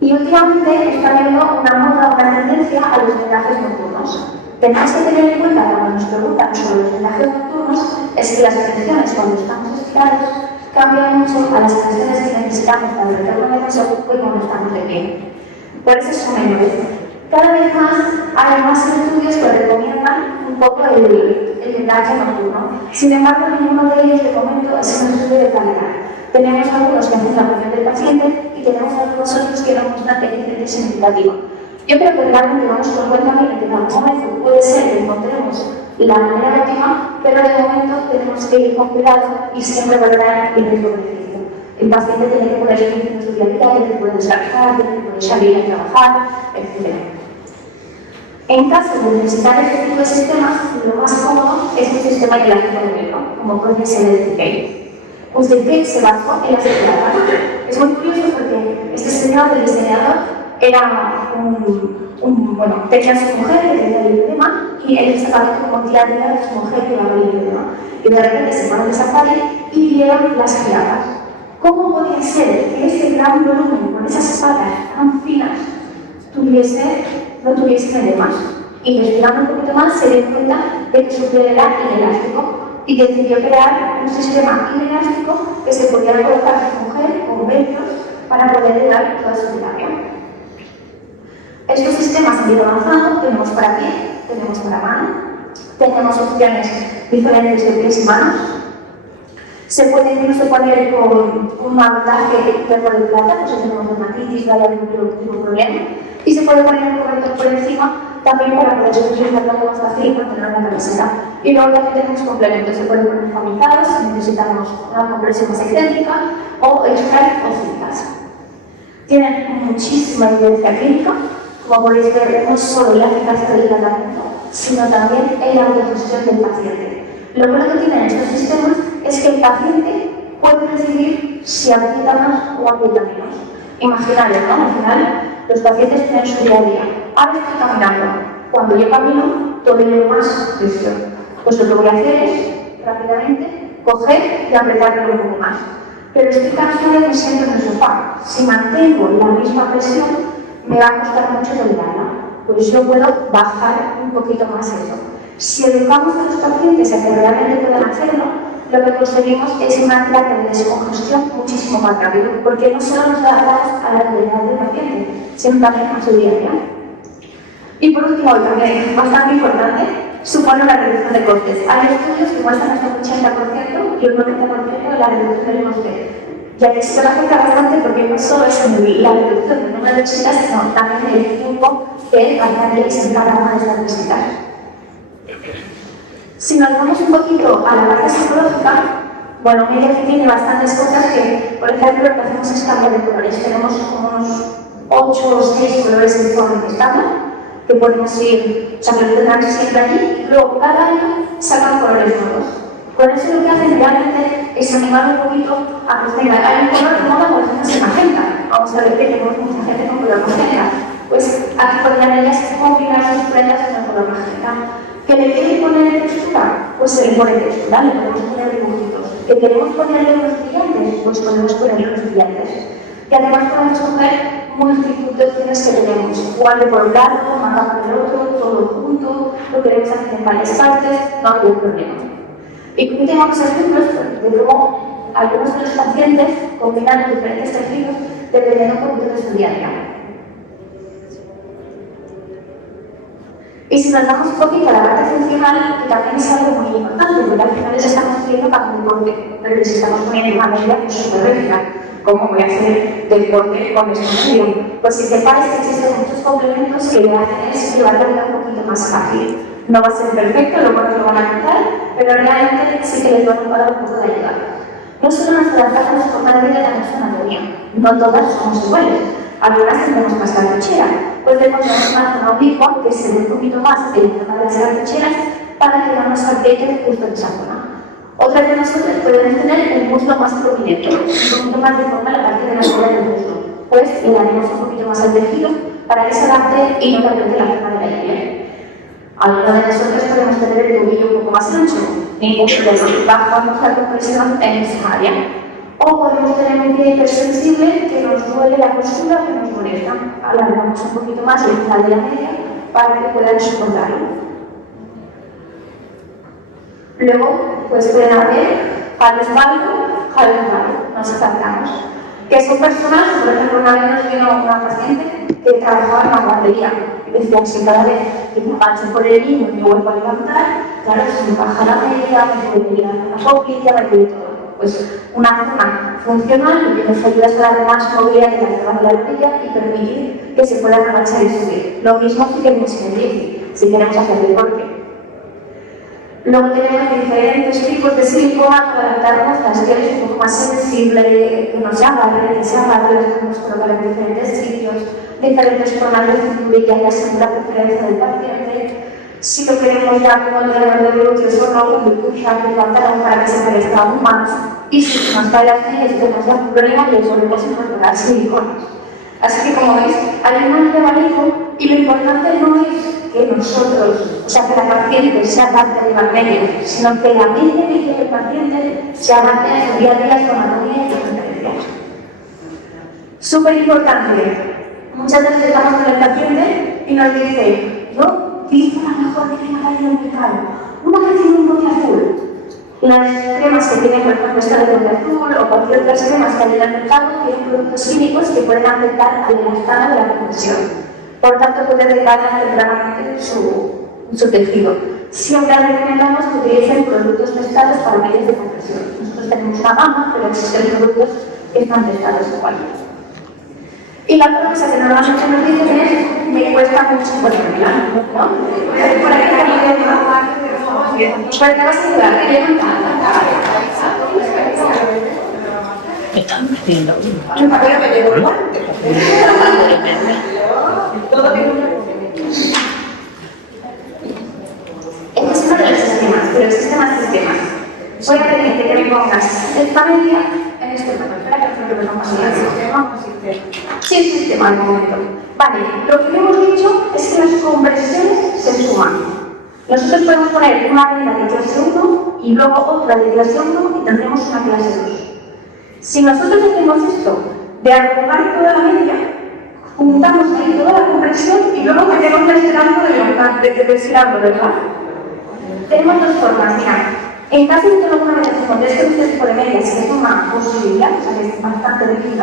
Y últimamente está habiendo una moda, una tendencia a los vendajes nocturnos. Tenemos que tener en cuenta cuando nos preguntan sobre los vendajes nocturnos es que las tensiones cuando estamos estirados cambian mucho a las tensiones que necesitamos para el retorno venoso y cuando estamos de pie. Por eso son menores. Cada vez más hay más estudios que recomiendan un poco el vendaje nocturno. Sin embargo, ninguno de ellos, de momento, es un estudio de calidad. Tenemos algunos que hacen la opinión del paciente y tenemos algunos otros que no muestran beneficio significativo. Yo creo que realmente vamos por buen camino, que en algún momento puede ser que encontremos la manera óptima, pero de momento tenemos que ir con cuidado y siempre valorar el riesgo-beneficio. El paciente tiene que poner límites en su día a día, tiene que poder descansar, tiene que poder salir a trabajar, etc. En caso de necesitar este tipo de sistemas, lo más cómodo es un sistema elástico de negro, como puede ser el CK. Un CK se basó en la circularidad. Es muy curioso porque este señor, el diseñador, era tenía a su mujer que tenía el lipedema y él estaba como día a día de su mujer que iba a el lipedema. Y de repente se fueron a esa pared y vieron las jirafas. ¿Cómo podía ser que ese gran volumen, con esas patas tan finas, no tuviese edemas? Investigando un poquito más, se dio cuenta de que su piel era inelástico y decidió crear un sistema inelástico que se podía colocar a su mujer con velcros para poderle dar toda su terapia. Estos sistemas han ido avanzando, tenemos para pie, tenemos para mano, tenemos opciones diferentes de pies y manos. Se puede incluso poner con un abordaje de plata, pues si tenemos dermatitis, vaya algún tipo de problema. Y se puede poner un corrector por encima también para poder utilizarlo más fácil y mantener la camiseta. Y luego también tenemos complementos, se pueden poner famizados si necesitamos una compresión más excéntrica o extraer o cintas. Tienen muchísima evidencia clínica, como podéis ver, no solo la eficacia del tratamiento, sino también en la autogestión del paciente. Lo bueno que tienen estos sistemas es que el paciente puede decidir si aprieta más o aprieta menos. Imaginaros, ¿no? Al final, los pacientes tienen su día a día. Ahora estoy caminando. Cuando yo camino, tolero más presión. Pues lo que voy a hacer es, rápidamente, coger y apretarlo un poco más. Pero estoy cansada de que siento en el sofá. Si mantengo la misma presión, me va a costar mucho tolerarla. Pues yo puedo bajar un poquito más eso. Si educamos a los pacientes a que realmente puedan hacerlo, lo que conseguimos es una placa de descongestión muchísimo más rápido, porque no solo nos adaptamos a la realidad del paciente, sino también a su día a día. Y por último, y también bastante importante, supone la reducción de costes. Hay estudios que muestran hasta un 80% y un 90% de la reducción del coste. Ya que se afecta bastante porque no solo es la reducción del número de visitas, sino también el tiempo que pacientes en cada una de estas visitas. Si nos vamos un poquito a la parte psicológica, bueno, mira que tiene bastantes cosas que, por ejemplo, lo que hacemos es cambiar de colores. Tenemos como unos 8 o 6 colores de forma de estándar, que podemos ir, o sea, que lo tendrán siempre allí, y luego cada año sacan colores nuevos. Con eso lo que hacen realmente es animar un poquito a que tenga, hay un color de moda, por ejemplo, es magenta. Vamos a ver que tenemos mucha gente con color magenta. Pues aquí podrían ellas combinar sus prendas con el color magenta. ¿Que le quieren poner textura? Pues se le pone textura, le podemos poner dibujitos. ¿Que queremos ponerle unos brillantes? Pues podemos ponerle unos brillantes. Que además podemos coger multitud de opciones que tenemos. Guarde por un lado, manga por el otro, todo junto, lo queremos hacer en varias partes, no hay problema. Y como tenemos ejemplos de cómo algunos de los pacientes combinan diferentes tejidos dependiendo un poquito de su día a día. Y si nos damos un poquito a la parte funcional, que también es algo muy importante, porque al final les estamos pidiendo para un deporte, pero les estamos poniendo una medida súper rígida. ¿Cómo voy a hacer deporte con este medio? Pues si sepáis que existen muchos complementos que le hacen es llevar la vida un poquito más fácil. No va a ser perfecto, luego nos lo van a contar, pero realmente sí que les van a dar un poco de ayuda. No solo nos adaptamos a forma de vida, también su anatomía. No todas somos iguales. Algunas tenemos más cartuchera, pues tenemos una zona oblicua que se ve un poquito más en la zona de las cartucheras para que no nos apriete justo en esa zona. Otras de nosotros podemos tener el muslo más prominente, un poquito más deformado a partir de la zona del muslo, pues le daremos un poquito más al tejido para que se adapte y no apriete la zona de la piel. Algunos de nosotros podemos tener el tobillo un poco más ancho, ningún problema, bajamos la compresión en esa área. O podemos tener un pie hipersensible que nos duele la postura, que nos molesta. Alargamos un poquito más el final de la media para que puedan soportarlo. Luego, pues pueden haber jalos valgo, nos adaptamos. Que son personas, por ejemplo, una vez nos vino una paciente que trabajaba en la guardería. Y decía, si cada vez que me agacho por el niño y me vuelvo a levantar, claro, se me baja la media, me puede ir a la poquilla, me puede todo. Pues una zona funcional que nos ayuda a estar más movilidad de la rodilla y permitir que se puedan agachar y subir. Lo mismo si queremos ir en bici, si queremos hacer deporte. Luego tenemos diferentes tipos de silicona para adaptarnos a las pieles un poco más sensibles, que nos agarren, que se agarren, las podemos colocar en diferentes sitios, diferentes formas de cinturilla ya según la preferencia del paciente. Si lo queremos ya como el dolor de glúteos o no, con push-up, levantar para que se parezca aún más. Y si nos cae las medias y tenemos algún problema, les volvemos a incorporar siliconas. Así que, como veis, hay un amplio abanico y lo importante no es que nosotros, o sea, que la paciente se adapte a llevar medias, sino que la media que lleve el paciente se adapte a su día a día, su anatomía y su preferencias. Súper importante. Muchas veces estamos con el paciente y nos dice, yo utilizo la mejor crema umbilical, una que tiene un bote azul. Las cremas que tienen, por ejemplo, esta de bote azul o cualquier otras cremas que hay en el mercado tienen productos químicos que pueden afectar al elastano de la compresión. Por tanto, puede degradar tempranamente su tejido. Siempre recomendamos que utilicen productos testados para medios de compresión. Nosotros tenemos una gama, pero existen productos que están testados igual. Y la otra cosa que normalmente nos dicen es, me cuesta mucho ponerla, ¿no? Por aquí también ¿por qué vas a ayudar? Están haciendo Yo también me llevo igual. Este es uno de los sistemas. sobre el sistema de sistemas. Voy a pedirte que me pongas esta media en este momento. Espera que creo que me pongas el sistema. Sí, el sistema al momento. Vale, lo que hemos dicho es que las conversiones se suman. Nosotros podemos poner una regla de clase 1 y luego otra de clase 1 y tendremos una clase 2. Si nosotros hacemos esto de agrupar toda la media, juntamos ahí toda la conversión y luego metemos este lado de ese lado, ¿verdad? Tenemos dos formas, mira. En caso de que alguna vez hacemos este tipo de medias, que es una posibilidad, o sea que es bastante difícil,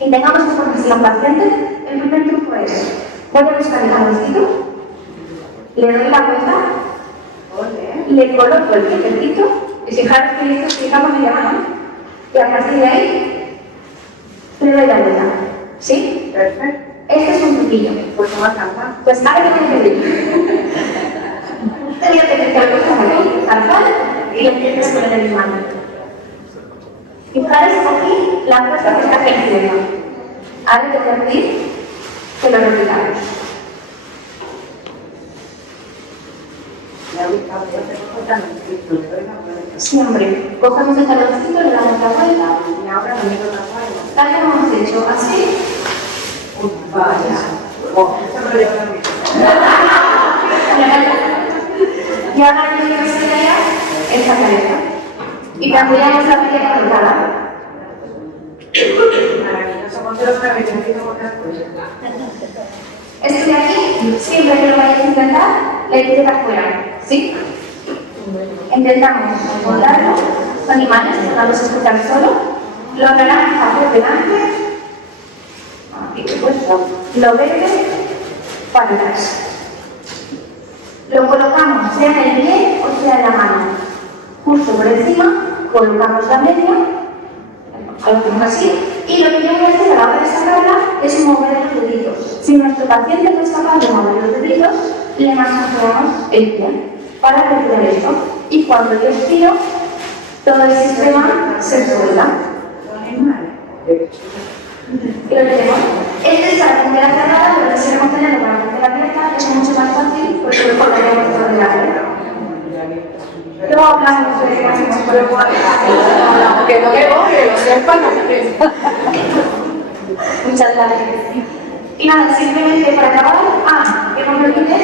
y tengamos esta conversión paciente, el primer truco es, voy a buscar el cablecito, le doy la vuelta, le coloco el tijercito, y fijaros que esto explicamos media mano, y a partir de ahí le doy la vuelta. ¿Sí? Perfecto. Este es un truquillo. Pues no alcanza. Pues ahora tengo que pedir. Tenía que meter la cosa aquí, tal cual, y le tienes que poner en mi mano. Fijaros aquí la fuerza que está ejerciendo. Ahora te voy a pedir que lo repitamos. Siempre cogemos el taloncito, le damos la vuelta y ahora le meto la vuelta. Tal como hemos hecho, así. Vaya. Y ahora yo quiero enseñar esta cabeza. Y cambiamos la piel cortada. Este de aquí, siempre que lo vayáis a intentar, la etiqueta fuera. ¿Sí? Intentamos encontrarlo, los animales, dejamos escuchar solo, lo naranja por delante, aquí puesto, lo verde para atrás. Lo colocamos sea en el pie o sea en la mano. Justo por encima, colocamos la media, lo hacemos así, y lo que yo voy a hacer a la hora de sacarla es mover los deditos. Si nuestro paciente no es capaz de mover los deditos, le masajeamos el pie para retirar esto. Y cuando yo estiro, todo el sistema se suelta. Y lo tenemos. Este es para puntera cerrada, pero si queremos tenerlo para puntera abierta es mucho más fácil porque lo colocaremos todo de la vuelta. Luego hablamos de que hacemos con el cuadro. Que no me voy, que lo sepan. Muchas gracias. Y nada, simplemente para acabar, que no me olvide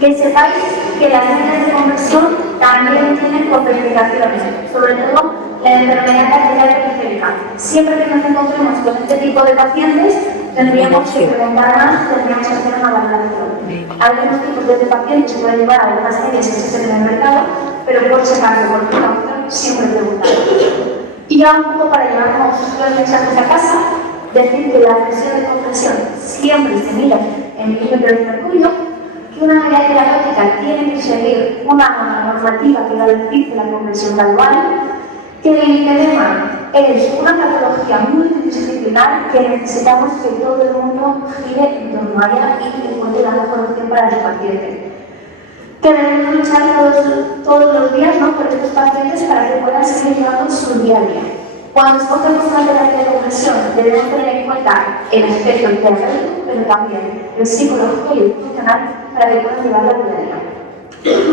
que sepáis que las medidas de conversión también tienen contraindicaciones, sobre todo la enfermedad arterial periférica. Siempre que nos encontremos con este tipo de pacientes, tendríamos que preguntar más, tendríamos que hacer una valoración. Algunos tipos de pacientes pueden llevar a algunas medidas que existen en el mercado, pero por si acaso, por precaución, siempre preguntar. Y ya un poco para llevarnos los mensajes a casa, decir que la presión de compresión siempre se mira en milímetros de mercurio, que una medida terapéutica tiene que seguir una normativa que garantice la compresión gradual, que el linfedema es una patología multidisciplinar que necesitamos que todo el mundo gire en torno a ella y encuentre la mejor opción para el paciente. Que debemos luchar todos los días, ¿no?, por estos pacientes para que puedan seguir llevando su día a día. Cuando escogemos una terapia de compresión, debemos tener en cuenta el aspecto terapéutico, pero también el psicológico y el funcional para que puedan llevar la vida a día.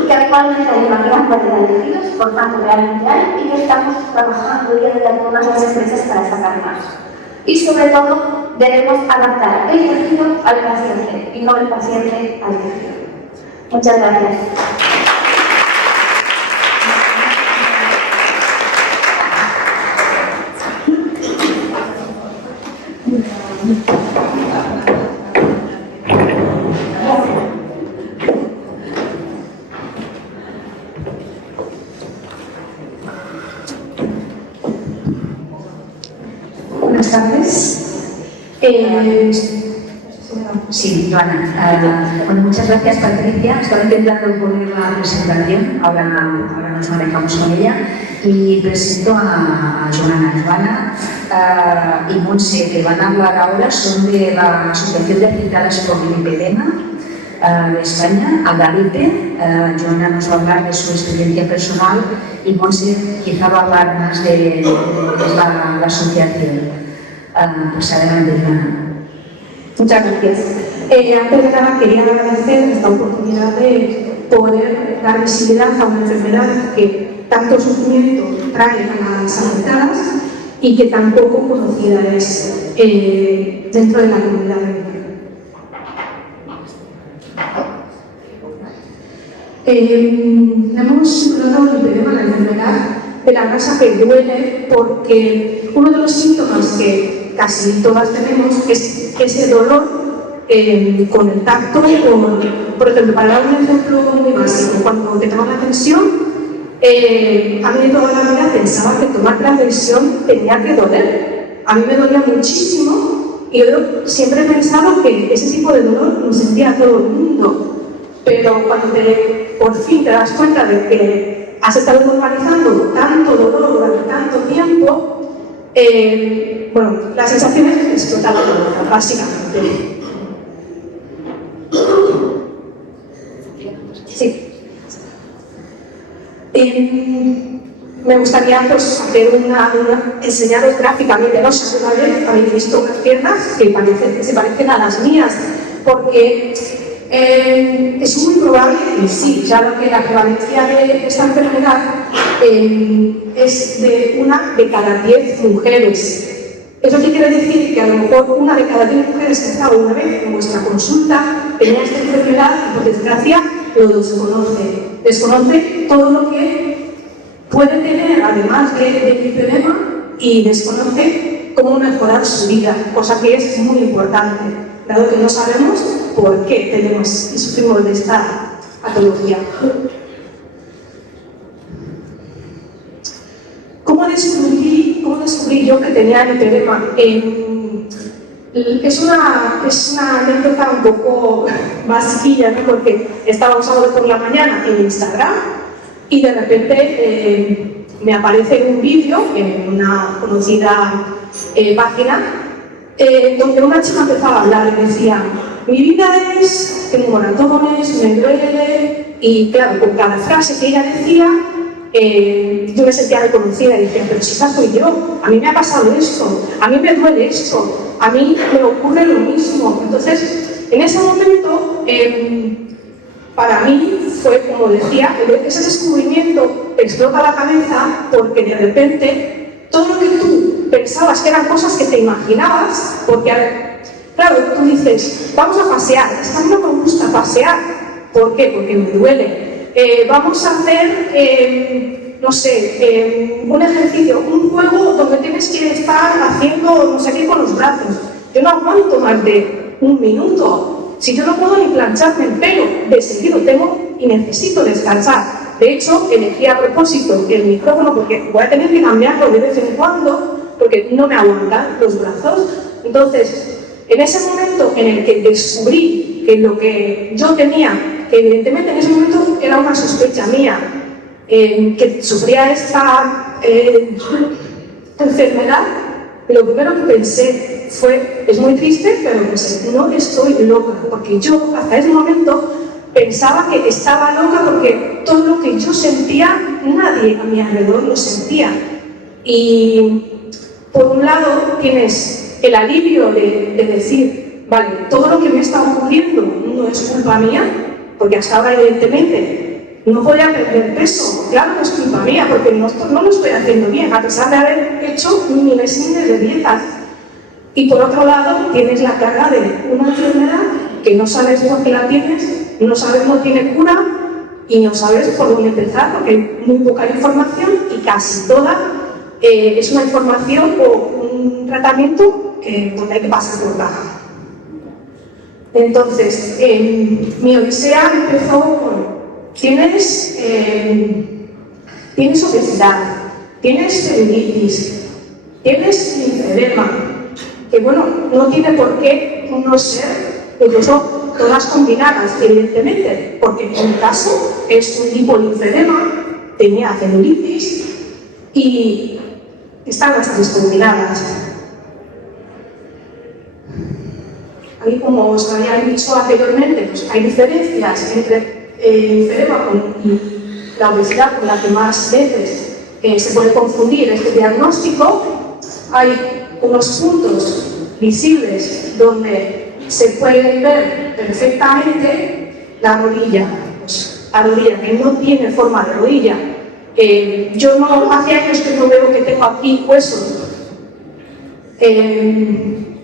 Que actualmente hay una gran variedad de tejidos, por tanto realmente hay, y que estamos trabajando día a día en todas las empresas para sacar más. Y sobre todo, debemos adaptar el tejido al paciente y no el paciente al tejido. Muchas gracias. Buenas tardes. Sí, Joana. Bueno, muchas gracias, Patricia. Estaba intentando poner la presentación, ahora nos manejamos con ella. Y presento a Joana y Montse, que van a hablar ahora sobre la Asociación de Afectadas por Lipedema de España, ALDALIPE. Joana nos va a hablar de su experiencia personal y Montse quizá va a hablar más de la asociación. Pues adelante, Joana. Muchas gracias. Antes de nada quería agradecer esta oportunidad de poder dar visibilidad a una enfermedad que tanto sufrimiento trae a las afectadas y que tan poco conocida es dentro de la comunidad de hemos titulado el lipedema, la enfermedad de la grasa que duele, porque uno de los síntomas que casi todas tenemos es ese dolor con el tacto. Por ejemplo, para dar un ejemplo muy básico, cuando te toman la tensión, a mí de toda la vida pensaba que tomar la tensión tenía que doler. A mí me dolía muchísimo y yo siempre he pensado que ese tipo de dolor lo sentía todo el mundo. Pero cuando por fin te das cuenta de que has estado normalizando tanto dolor durante tanto tiempo, bueno, la sensación es explotar la cabeza, básicamente. Sí. Me gustaría pues, hacer enseñaros gráficamente, no sé si una vez habéis visto unas piernas que se parecen a las mías, porque es muy probable que sí, claro que la prevalencia de esta enfermedad es de 1 de cada 10 mujeres. ¿Eso qué quiere decir? Que a lo mejor 1 de cada 10 mujeres que ha estado una vez en vuestra consulta tenía esta enfermedad y por desgracia lo desconoce. Desconoce todo lo que puede tener además del lipedema y desconoce cómo mejorar su vida, cosa que es muy importante, dado que no sabemos por qué tenemos y sufrimos de esta patología. ¿Cómo descubrí yo que tenía lipedema? Es una anécdota un poco basiquilla, ¿no? Porque estaba un sábado por la mañana en Instagram y de repente me aparece un vídeo en una conocida página donde una chica empezaba a hablar y decía: mi vida tengo moratones, me duele, y claro, con cada frase que ella decía yo me sentía reconocida y decía: pero si esta soy yo, a mí me ha pasado esto, a mí me duele esto, a mí me ocurre lo mismo. Entonces, en ese momento, para mí fue, como decía, ese descubrimiento te explota la cabeza porque de repente todo lo que tú pensabas que eran cosas que te imaginabas, porque claro, tú dices: vamos a pasear, es que a mí no me gusta pasear. ¿Por qué? Porque me duele. Vamos a hacer, no sé, un ejercicio, un juego donde tienes que estar haciendo no sé qué con los brazos. Yo no aguanto más de 1 minuto. Si yo no puedo ni plancharme el pelo, de seguido tengo y necesito descansar. De hecho, elegí a propósito el micrófono porque voy a tener que cambiarlo de vez en cuando porque no me aguantan los brazos. Entonces, en ese momento en el que descubrí que lo que yo tenía, que evidentemente en ese momento era una sospecha mía, que sufría esta enfermedad, lo primero que pensé fue: es muy triste, pero pensé, no estoy loca, porque yo hasta ese momento pensaba que estaba loca porque todo lo que yo sentía, nadie a mi alrededor lo sentía. Y por un lado tienes el alivio de decir: vale, todo lo que me está ocurriendo no es culpa mía, porque hasta ahora evidentemente no podía perder peso, claro que es culpa mía, porque no lo estoy haciendo bien, a pesar de haber hecho miles y miles de dietas. Y por otro lado tienes la carga de una enfermedad que no sabes por qué la tienes, no sabes no tiene cura y no sabes por dónde empezar, porque hay muy poca información y casi toda es una información o un tratamiento donde hay que pasar por caja. Entonces, mi odisea empezó con: tienes obesidad, tienes celulitis, tienes linfedema, que bueno, no tiene por qué no ser, incluso todas combinadas, evidentemente, porque en mi caso es un hipolinfedema, tenía celulitis y están las tres combinadas. Ahí, como os había dicho anteriormente, pues hay diferencias entre el linfedema y la obesidad, con la que más veces se puede confundir este diagnóstico. Hay unos puntos visibles donde se puede ver perfectamente la rodilla. Pues la rodilla, que no tiene forma de rodilla. Yo no, hace años que no veo que tengo aquí huesos. El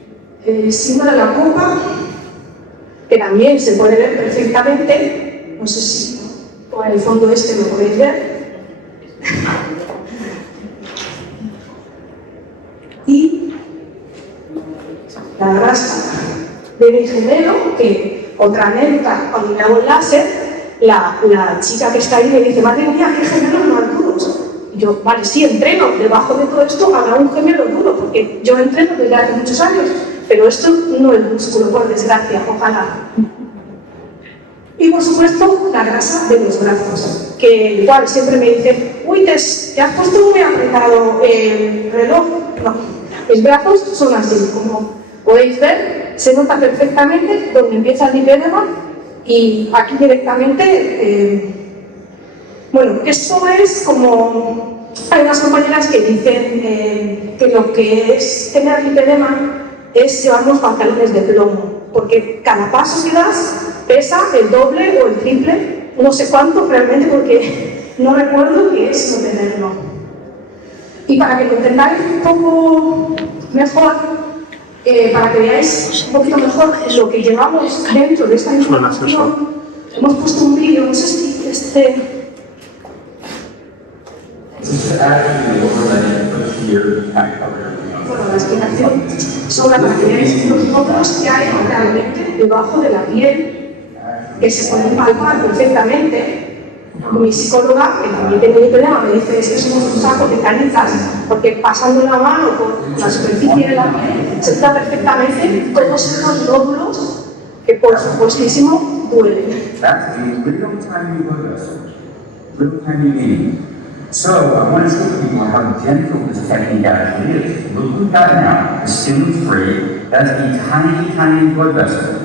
signo de la copa, que también se puede ver perfectamente, no sé si por el fondo este lo podéis ver. Y la grasa de mi gemelo, que otra anécdota, cuando me hago el láser, la chica que está ahí me dice, madre mía, qué gemelos más duros. Y yo, vale, sí, entreno, debajo de todo esto habrá un gemelo duro, porque yo entreno desde hace muchos años, pero esto no es músculo, por desgracia, ojalá. Y por supuesto, la grasa de los brazos, que igual siempre me dice, uy, ¿te has puesto muy apretado el reloj? No, mis brazos son así, como podéis ver, se nota perfectamente donde empieza el lipedema y aquí directamente, bueno, esto es como, hay unas compañeras que dicen que lo que es tener lipedema es llevar unos pantalones de plomo, porque cada paso que das pesa el doble o el triple, no sé cuánto realmente porque no recuerdo qué es no tenerlo. Y para que lo entendáis un poco mejor, para que veáis un poquito mejor lo que llevamos dentro de esta información, hemos puesto un vídeo, no sé si bueno, la explicación sobre la que veáis los nódulos que hay realmente debajo de la piel, que se pueden palpar perfectamente. Mi psicóloga, que también tiene lipedema, me dice es que somos un saco de canicas, porque pasando la mano por la superficie de la piel se nota perfectamente todos esos nódulos que por supuestísimo duelen. So, I want to show people how gentle this technique actually is. Look what we've got now. The skin is free. That's a tiny, tiny blood vessel.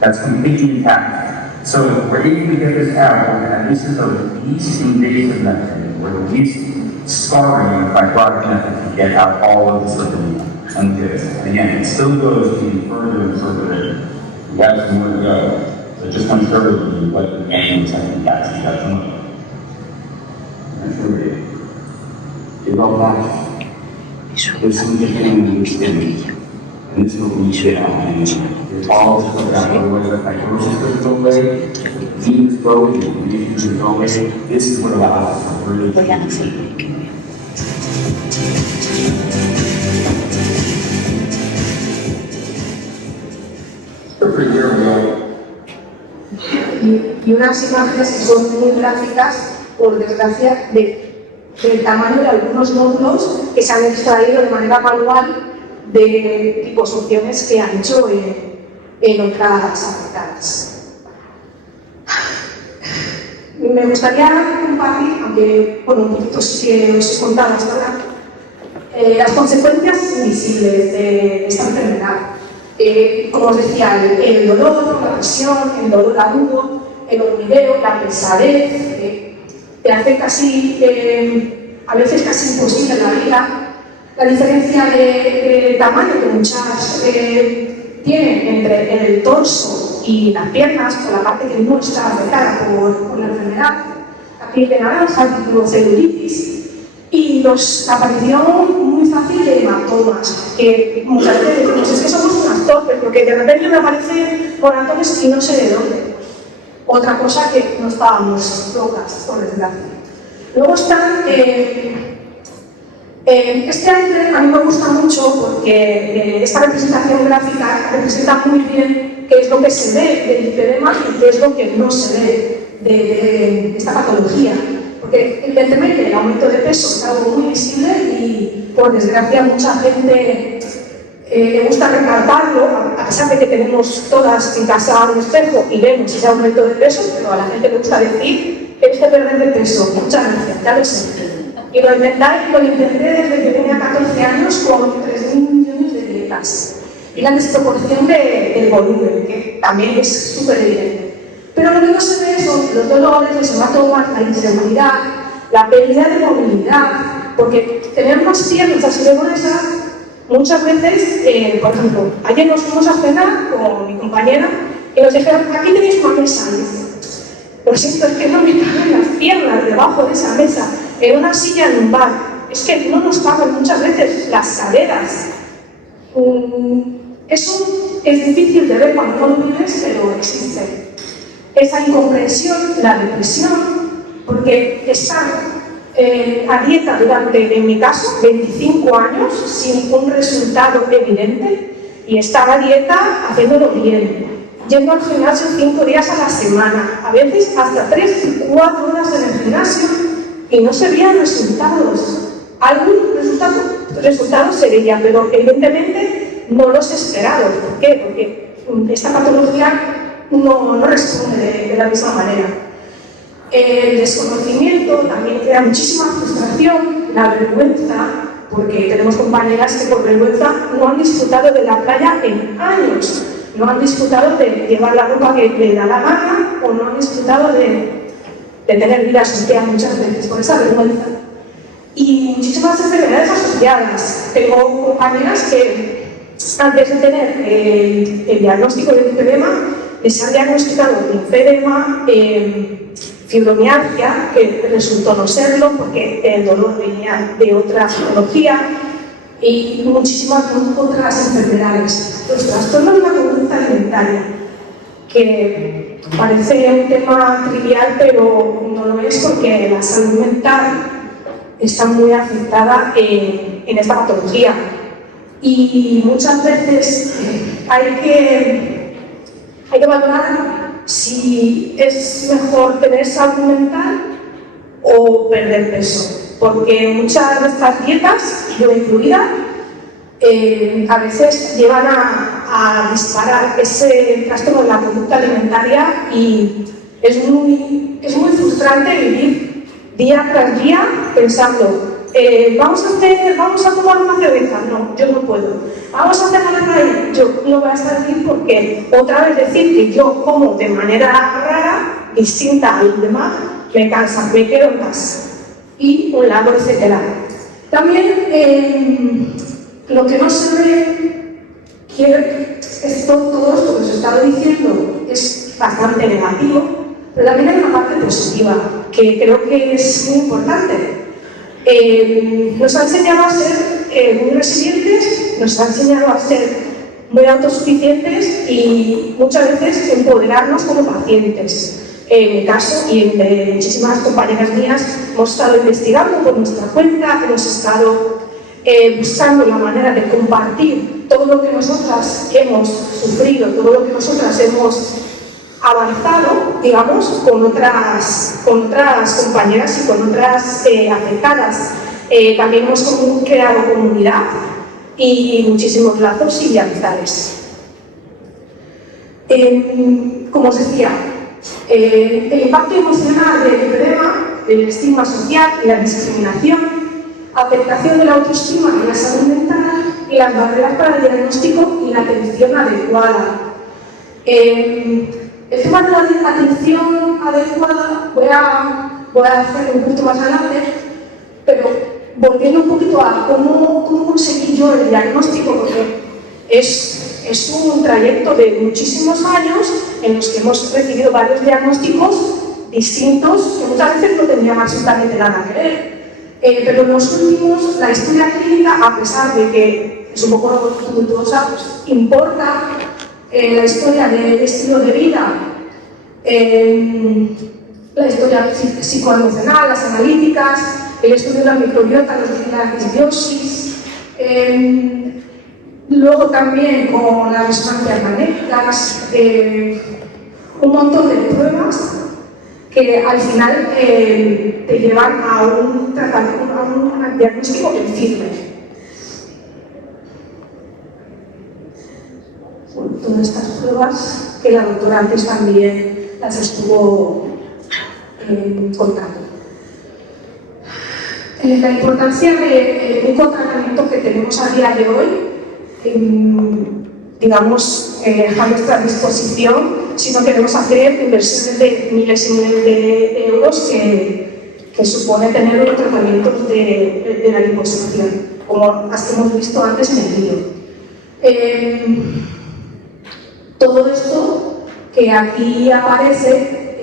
That's completely intact. So, we're able to get this out, and this is the least invasive method, or the least scarring fibrotic method to get out all of this lipid and this. And again, it still goes even further and further in. We have some more to go. So, just want to show you what the manual technique actually does. It all life. There's something in your skin, and this is what we should have. It's all just about the way that fibrosis goes away, veins go, lesions go away. This is what allows us to really y unas imágenes que son muy gráficas, por desgracia, del tamaño de algunos nódulos que se han extraído de manera manual de liposucciones que han hecho en otras afectadas. Me gustaría compartir, aunque bueno, un poquito sí que os he contado hasta ahora, las consecuencias invisibles de esta enfermedad. Como os decía, el dolor, la presión, el dolor agudo, el hormigueo, la pesadez, te hace casi, a veces casi imposible la vida. La diferencia de tamaño que muchas tienen entre el torso y las piernas, por la parte que no está afectada por la enfermedad, la piel de naranja, tipo celulitis, y la aparición muy fácil de hematomas, que muchas veces decimos, es que somos unas torpes, porque de repente me aparecen moratones y no sé de dónde. Otra cosa que no estábamos locas, por desgracia. Luego están, este arte a mí me gusta mucho porque esta representación gráfica representa muy bien qué es lo que se ve del lipedema y qué es lo que no se ve de esta patología. Porque evidentemente el aumento de peso es algo muy visible y por desgracia mucha gente le gusta recalcarlo, a pesar de que tenemos todas en casa un espejo y vemos ese aumento de peso, pero a la gente le gusta decir que este perder de peso, muchas gracias, ya lo sé. Y lo intenté desde que tenía 14 años con 3.000 millones de dietas. Y la desproporción del volumen, que también es súper evidente. Pero lo que no se ve son los dolores, los hematomas, la inseguridad, la pérdida de movilidad, porque tener unas piernas así de gruesas, muchas veces, por ejemplo, ayer nos fuimos a cenar con mi compañera y nos dijeron, aquí tenéis una mesa. Lo siento, es que no me caben las piernas debajo de esa mesa, en una silla en un bar. Es que no nos caben muchas veces las caderas. Eso es difícil de ver cuando no lo vives, pero existe. Esa incomprensión, la depresión, porque estar a dieta durante, en mi caso, 25 años sin un resultado evidente y estar a dieta haciéndolo bien, yendo al gimnasio 5 días a la semana, a veces hasta 3 y 4 horas en el gimnasio y no se veían resultados. Algún resultado se veía, pero evidentemente no los esperados. ¿Por qué? Porque esta patología no responde de la misma manera. El desconocimiento también crea muchísima frustración, la vergüenza, porque tenemos compañeras que por vergüenza no han disfrutado de la playa en años, no han disfrutado de llevar la ropa que le da la gana o no han disfrutado de tener vida social muchas veces por esa vergüenza. Y muchísimas enfermedades asociadas. Tengo compañeras que antes de tener el diagnóstico de lipedema les han diagnosticado linfedema, fibromialgia, que resultó no serlo porque el dolor venía de otra patología, y muchísimas otras enfermedades. Los trastornos de la conducta alimentaria, que parece un tema trivial, pero no lo es porque la salud mental está muy afectada en esta patología. Y muchas veces hay que valorar si es mejor tener salud mental o perder peso, porque muchas de estas dietas, yo incluida, a veces llevan a disparar ese trastorno de la conducta alimentaria y es muy frustrante vivir día tras día pensando vamos a tomar una cerveza, no, yo no puedo. Vamos a cenar por ahí, yo no voy a estar bien porque otra vez decir que yo como de manera rara, distinta a los demás, me cansa, me quedo en casa. Y un lado, etcétera. También lo que no se ve, todo esto que os he estado diciendo es bastante negativo, pero también hay una parte positiva que creo que es muy importante. Nos ha enseñado a ser muy resilientes, nos ha enseñado a ser muy autosuficientes y muchas veces empoderarnos como pacientes. En mi caso y en de muchísimas compañeras mías hemos estado investigando por nuestra cuenta, hemos estado buscando la manera de compartir todo lo que nosotras hemos sufrido, todo lo que nosotras hemos avanzado, digamos, con otras compañeras y con otras afectadas. También hemos creado comunidad y muchísimos lazos y amistades. Como os decía, el impacto emocional del lipedema, el estigma social y la discriminación, afectación de la autoestima y la salud mental y las barreras para el diagnóstico y la atención adecuada. El tema de la atención adecuada voy a hacerlo un poquito más adelante, pero volviendo un poquito a cómo conseguí yo el diagnóstico, porque es un trayecto de muchísimos años en los que hemos recibido varios diagnósticos distintos que muchas veces no tenían absolutamente nada que ver. Pero en los últimos, la historia clínica, a pesar de que es un poco tumultuosa, pues importa. La historia del estilo de vida, la historia psicoemocional, las analíticas, el estudio de la microbiota, la disbiosis, luego también con las resonancias magnéticas, un montón de pruebas que al final te llevan a un diagnóstico en firme. Todas estas pruebas que la doctora antes también las estuvo contando. La importancia de un tratamiento que tenemos a día de hoy, digamos, a nuestra disposición, si no queremos hacer inversiones de miles y miles de euros que supone tener los tratamientos de la liposucción, como las que hemos visto antes en el vídeo. Todo esto que aquí aparece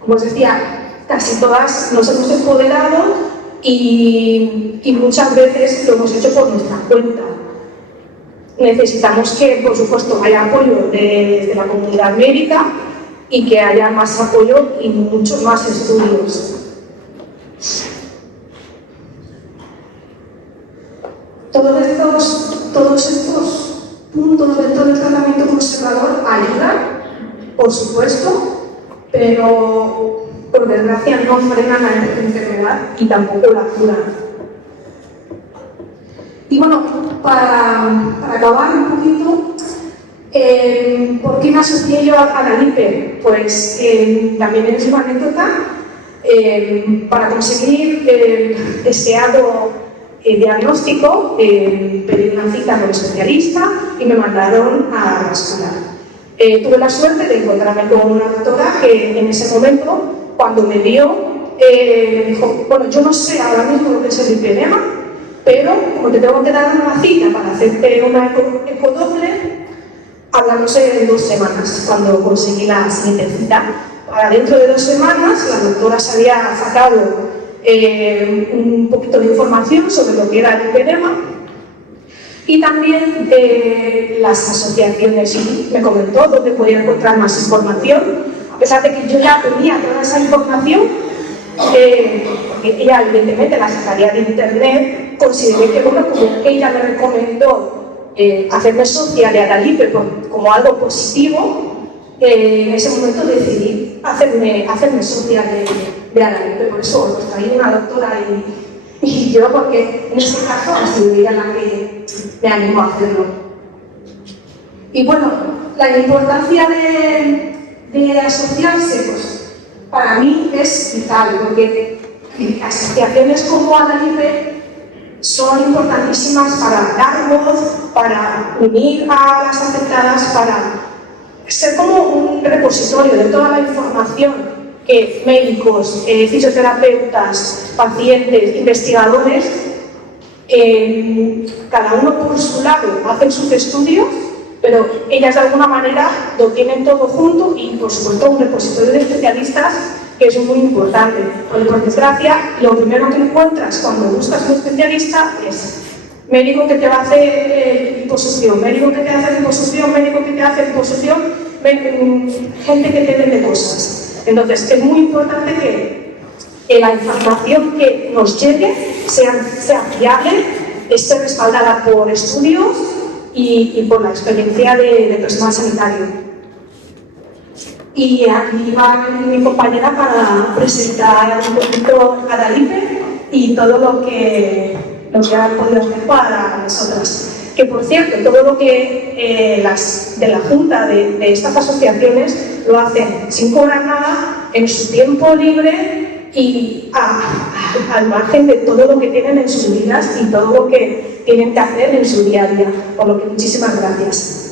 como os decía, casi todas nos hemos empoderado y muchas veces lo hemos hecho por nuestra cuenta. Necesitamos que, por supuesto, haya apoyo de la comunidad médica y que haya más apoyo y muchos más estudios. Todos estos puntos dentro del tratamiento conservador ayudan, por supuesto, pero por desgracia no frenan a esta enfermedad y tampoco la curan. Y bueno, para acabar un poquito, ¿por qué me asocié yo a la LIPE? Pues también es una anécdota. Para conseguir el deseado diagnóstico, pedí una cita con el especialista y me mandaron a vascular. Tuve la suerte de encontrarme con una doctora que en ese momento, cuando me vio, me dijo, bueno, yo no sé ahora mismo lo que es el lipedema, pero como te tengo que dar una cita para hacerte una ecodoble, hablamos en 2 semanas, cuando conseguí la siguiente cita. Para dentro de 2 semanas, la doctora se había sacado un poquito de información sobre lo que era el lipedema y también las asociaciones, y me comentó dónde podía encontrar más información, a pesar de que yo ya tenía toda esa información, porque ella evidentemente la sacaría de internet. Consideré que, bueno, como ella me recomendó hacerme socia de Adalipe como algo positivo, en ese momento decidí hacerme socia de Adalipe. Por eso os traí una doctora y yo, porque en este caso ha sido ella la que me animó a hacerlo. Y bueno, la importancia de asociarse, pues para mí es vital, porque asociaciones como Adalipe son importantísimas para dar voz, para unir a las afectadas, para ser como un repositorio de toda la información que médicos, fisioterapeutas, pacientes, investigadores, cada uno por su lado hacen sus estudios, pero ellas de alguna manera lo tienen todo junto y, por supuesto, un repositorio de especialistas que es muy importante. Porque, por desgracia, lo primero que encuentras cuando buscas un especialista es médico que te va a hacer liposucción, médico que te hace liposucción, médico que te hace liposucción, gente que te vende cosas. Entonces, es muy importante que la información que nos llegue sea fiable, esté respaldada por estudios y por la experiencia de personal sanitario. Y aquí va mi compañera para presentar un poquito Adalipe y todo lo que ha podido hacer para nosotras. Que, por cierto, todo lo que de la Junta de estas asociaciones lo hacen sin cobrar nada, en su tiempo libre y al margen de todo lo que tienen en sus vidas y todo lo que tienen que hacer en su día a día. Por lo que muchísimas gracias.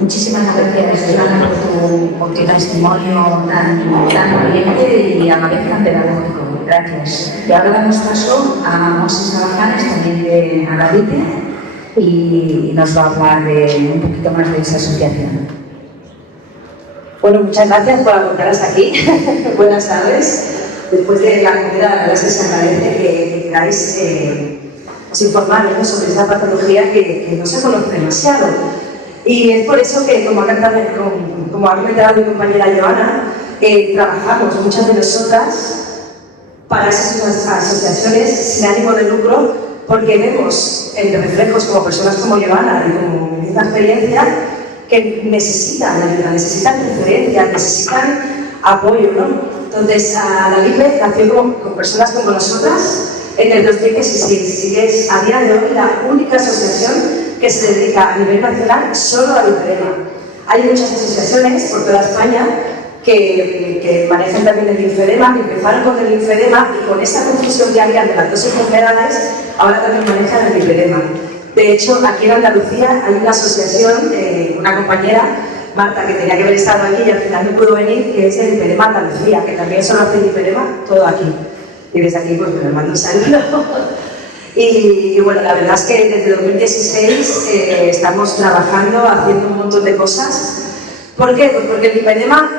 Muchísimas gracias, Joana, por tu testimonio tan valiente y a la vez tan pedagógico. Gracias. Y ahora damos paso a Moses Alajanes, también de Adalipe, y nos va a hablar un poquito más de esa asociación. Bueno, muchas gracias por aguantar hasta aquí. Buenas tardes. Después de la comida, la verdad es que se agradece que queráis informarnos sobre esta patología que no se conoce demasiado. Y es por eso que, como ha comentado mi compañera Joana, trabajamos muchas de nosotras para esas asociaciones sin ánimo de lucro, porque vemos en reflejos como personas como Joana y como mi misma experiencia que necesitan ayuda, necesitan referencia, necesitan apoyo, ¿no? Entonces, Adalipe nació con personas como nosotras en el 2016 y es a día de hoy la única asociación que se dedica a nivel nacional solo al lipedema. Hay muchas asociaciones por toda España que manejan también el linfedema, que empezaron con el linfedema y con esta confusión que había de las dos enfermedades, ahora también manejan el lipedema. De hecho, aquí en Andalucía hay una asociación, una compañera, Marta, que tenía que haber estado aquí y al final no pudo venir, que es el Lipedema Andalucía, que también solo hace lipedema todo aquí. Y desde aquí pues me mando un saludo. Y bueno, la verdad es que desde 2016 estamos trabajando, haciendo un montón de cosas. ¿Por qué? Pues porque el lipedema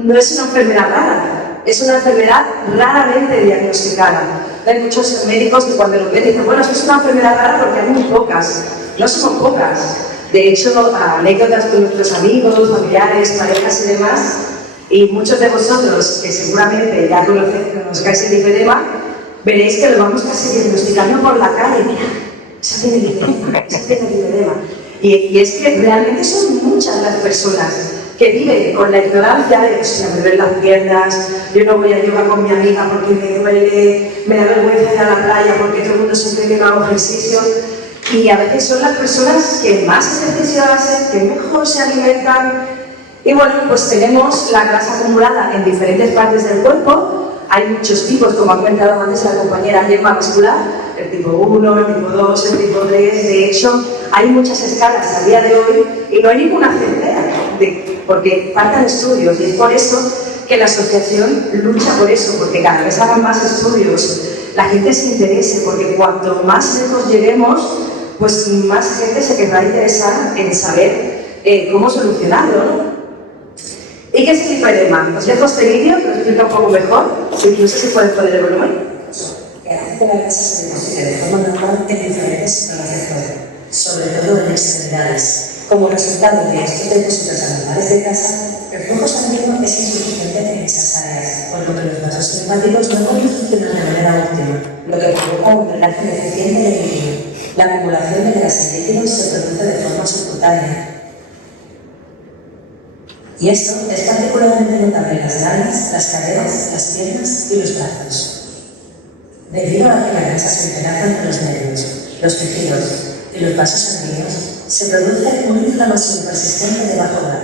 no es una enfermedad rara, es una enfermedad raramente diagnosticada. Hay muchos médicos que cuando lo ven dicen, bueno, es una enfermedad rara porque hay muy pocas. No somos pocas. De hecho, anécdotas con nuestros amigos, familiares, parejas y demás, y muchos de vosotros que seguramente ya conozcáis el lipedema, veréis que lo vamos casi diagnosticando por la calle. Mira, esa tiene lipedema, esa tiene lipedema. Y es que realmente son muchas las personas que viven con la ignorancia de que si me duelen las piernas, yo no voy a yoga con mi amiga porque me duele, me da vergüenza ir a la playa porque todo el mundo siempre que no hago ejercicio. Y a veces son las personas que más ejercicio hacen, que mejor se alimentan. Y bueno, pues tenemos la grasa acumulada en diferentes partes del cuerpo. Hay muchos tipos, como ha comentado antes la compañera, Gemma muscular, el tipo 1, el tipo 2, el tipo 3. De hecho, hay muchas escalas a día de hoy y no hay ninguna certeza, porque faltan estudios, y es por eso que la asociación lucha por eso, porque cada vez hagan más estudios, la gente se interese, porque cuanto más lejos lleguemos, pues más gente se querrá interesar en saber cómo solucionarlo, ¿no? ¿Y qué es el lipedema? Os dejo este vídeo que os explica un poco mejor. No sé si puedes poner el volumen. Que hace que la grasa se deposite de forma normal en diferentes zonas del cuerpo, sobre todo en extremidades. Como resultado de estos depósitos anormales de grasa, el flujo sanguíneo es insuficiente en esas áreas, por lo que los vasos linfáticos no pueden funcionar de manera óptima, lo que provoca un drenaje deficiente del líquido. La acumulación de grasa en líquidos se produce de forma subcutánea. Y esto es particularmente notable en las nalgas, las caderas, las piernas y los brazos. Debido a que la grasa se entrelaza entre los nervios, los tejidos y los vasos sanguíneos, se produce una inflamación persistente de bajo grado,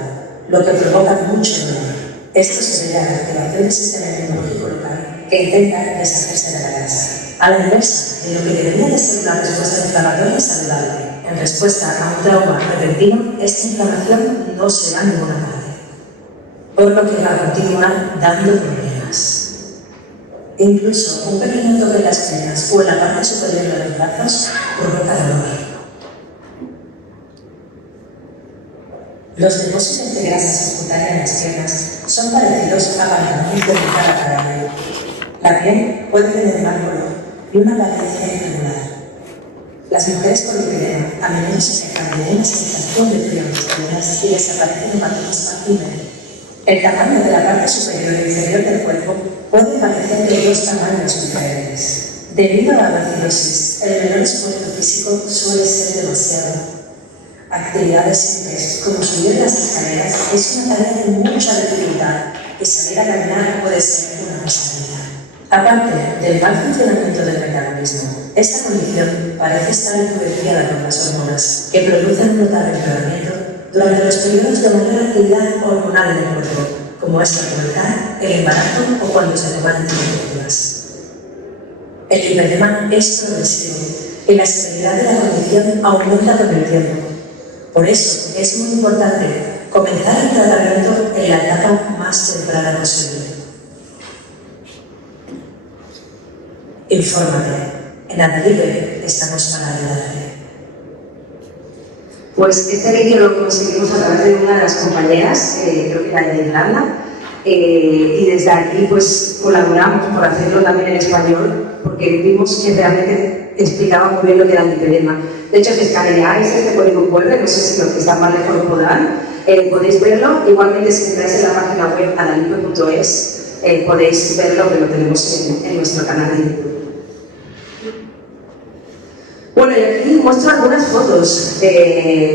lo que provoca mucho dolor. Esto se debe a la activación del sistema inmunológico local que intenta deshacerse de la grasa. A la inversa de lo que debería de ser una respuesta inflamatoria saludable, en respuesta a un trauma repentino, esta inflamación no se va a ninguna parte, por lo que va a continuar dando problemas. Incluso un pequeño toque en las piernas o en la parte superior de los brazos provoca dolor. Los depósitos de grasa subcutánea en las piernas son parecidos a pantanos de cada carácter. La piel puede tener mal color y una apariencia irregular. Las mujeres con lipedema a menudo se quejan de una sensación de frío en las piernas y desaparecen hematomas fácilmente. El tamaño de la parte superior e inferior del cuerpo puede parecer de dos tamaños diferentes. Debido a la vacilosis, el menor esfuerzo físico suele ser demasiado. Actividades simples, como subir las escaleras, es una tarea de mucha dificultad y salir a caminar puede ser una pesadilla. Aparte del mal funcionamiento del metabolismo, esta condición parece estar influenciada por las hormonas que producen un notable empeoramiento durante los periodos de mayor actividad hormonal en el cuerpo, como es la pubertad, el embarazo o cuando se toman anticonceptivas. El lipedema es progresivo y la severidad de la condición aumenta con el tiempo. Por eso es muy importante comenzar el tratamiento en la etapa más temprana posible. Infórmate. En Analibe estamos para ayudarte. Pues este vídeo lo conseguimos a través de una de las compañeras, creo que era de Irlanda, y desde aquí pues colaboramos por hacerlo también en español, porque vimos que realmente explicaba muy bien lo que era el lipedema. De hecho, si escaneáis este código QR, no sé si los que están más lejos lo podrán, podéis verlo. Igualmente, si entráis en la página web analibe.es, podéis verlo, que lo tenemos en nuestro canal de YouTube. Bueno, y aquí muestro algunas fotos.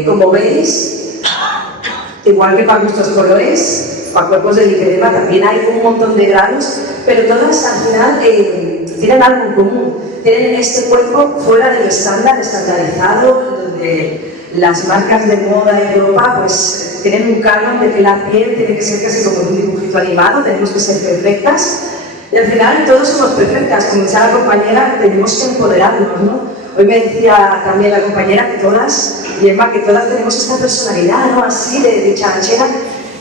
Como veis, igual que para nuestros colores, para cuerpos de lipedema también hay un montón de grados, pero todas al final tienen algo en común. Tienen este cuerpo fuera del estándar, estandarizado, donde las marcas de moda en Europa pues tienen un canon de que la piel tiene que ser casi como un dibujito animado, tenemos que ser perfectas, y al final todos somos perfectas. Como decía la compañera, tenemos que empoderarnos, ¿no? Hoy me decía también la compañera que todas, Gemma, que todas tenemos esta personalidad, ¿no? Así de chanchera,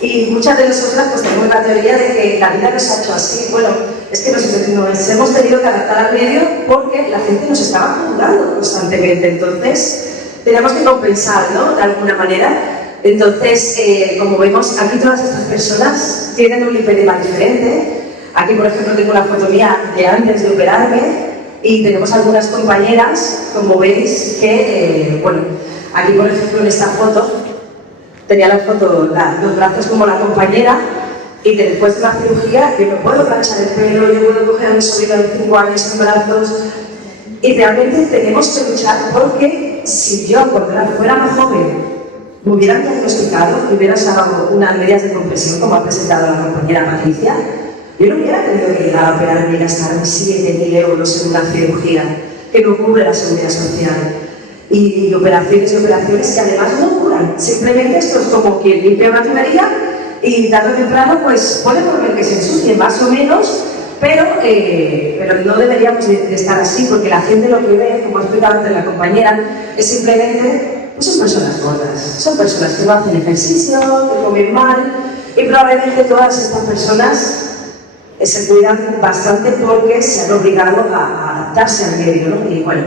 y muchas de nosotras pues tenemos la teoría de que la vida nos ha hecho así. Bueno, es que nos hemos tenido que adaptar al medio porque la gente nos estaba juzgando constantemente, entonces tenemos que compensar, ¿no? De alguna manera. Entonces, como vemos, aquí todas estas personas tienen un lipedema diferente. Aquí, por ejemplo, tengo una foto mía de antes de operarme y tenemos algunas compañeras, como veis, que, bueno, aquí, por ejemplo, en esta foto, tenía la foto, los brazos como la compañera, y después de la cirugía yo no puedo planchar el pelo, yo puedo coger a mi sobrino de 5 años en brazos, y realmente tenemos que luchar porque si yo, cuando fuera más joven, me hubieran diagnosticado y hubiera usado unas medidas de compresión, como ha presentado la compañera Patricia, yo no hubiera tenido que llegar a operarme y gastar 7.000 euros en una cirugía que no cubre la seguridad social. Y operaciones que además no curan. Simplemente esto es como quien limpia una tubería y tarde o temprano pues puede volver que se ensucie más o menos, pero no deberíamos de estar así, porque la gente lo que ve, como ha explicado antes la compañera, es simplemente pues son personas gordas, son personas que no hacen ejercicio, que comen mal, y probablemente todas estas personas se cuidan bastante porque se han obligado a adaptarse al medio, ¿no? Y bueno,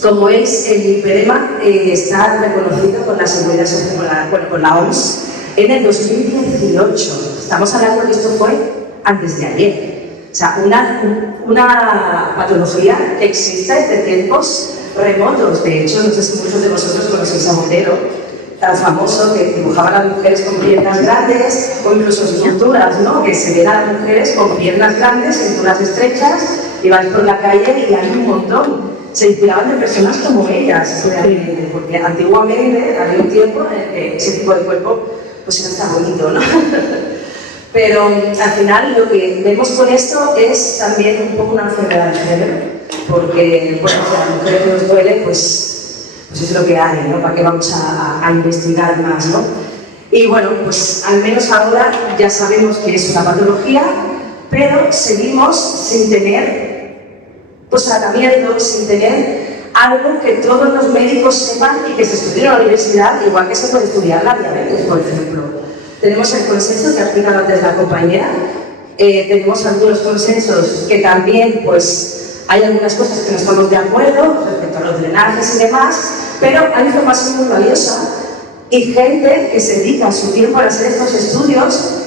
como veis, el lipedema está reconocido con la Seguridad Social, con la OMS en el 2018. Estamos hablando que esto fue antes de ayer. O sea, una patología que existe desde tiempos remotos. De hecho, no sé si muchos de vosotros conocéis a Montero, tan famoso, que dibujaba a las mujeres con piernas grandes, o incluso esculturas, ¿no? Que se ven a las mujeres con piernas grandes, cinturas estrechas, y vais por la calle y hay un montón. Se inspiraban de personas como ellas, realmente, porque antiguamente había un tiempo en el que ese tipo de cuerpo pues no está bonito, ¿no? Pero al final lo que vemos con esto es también un poco una enfermedad de género, porque, bueno, si a las mujeres nos duele, pues es lo que hay, ¿no? ¿Para qué vamos a investigar más, no? Y bueno, pues al menos ahora ya sabemos que es una patología, pero seguimos sin tener, pues tratamientos, sin tener algo que todos los médicos sepan y que se estudie en la universidad, igual que se puede estudiar la diabetes, por ejemplo. Tenemos el consenso que ha explicado antes la compañera, tenemos algunos consensos que también, pues, hay algunas cosas que no estamos de acuerdo respecto a los drenajes y demás, pero hay información muy valiosa y gente que se dedica su tiempo a hacer estos estudios,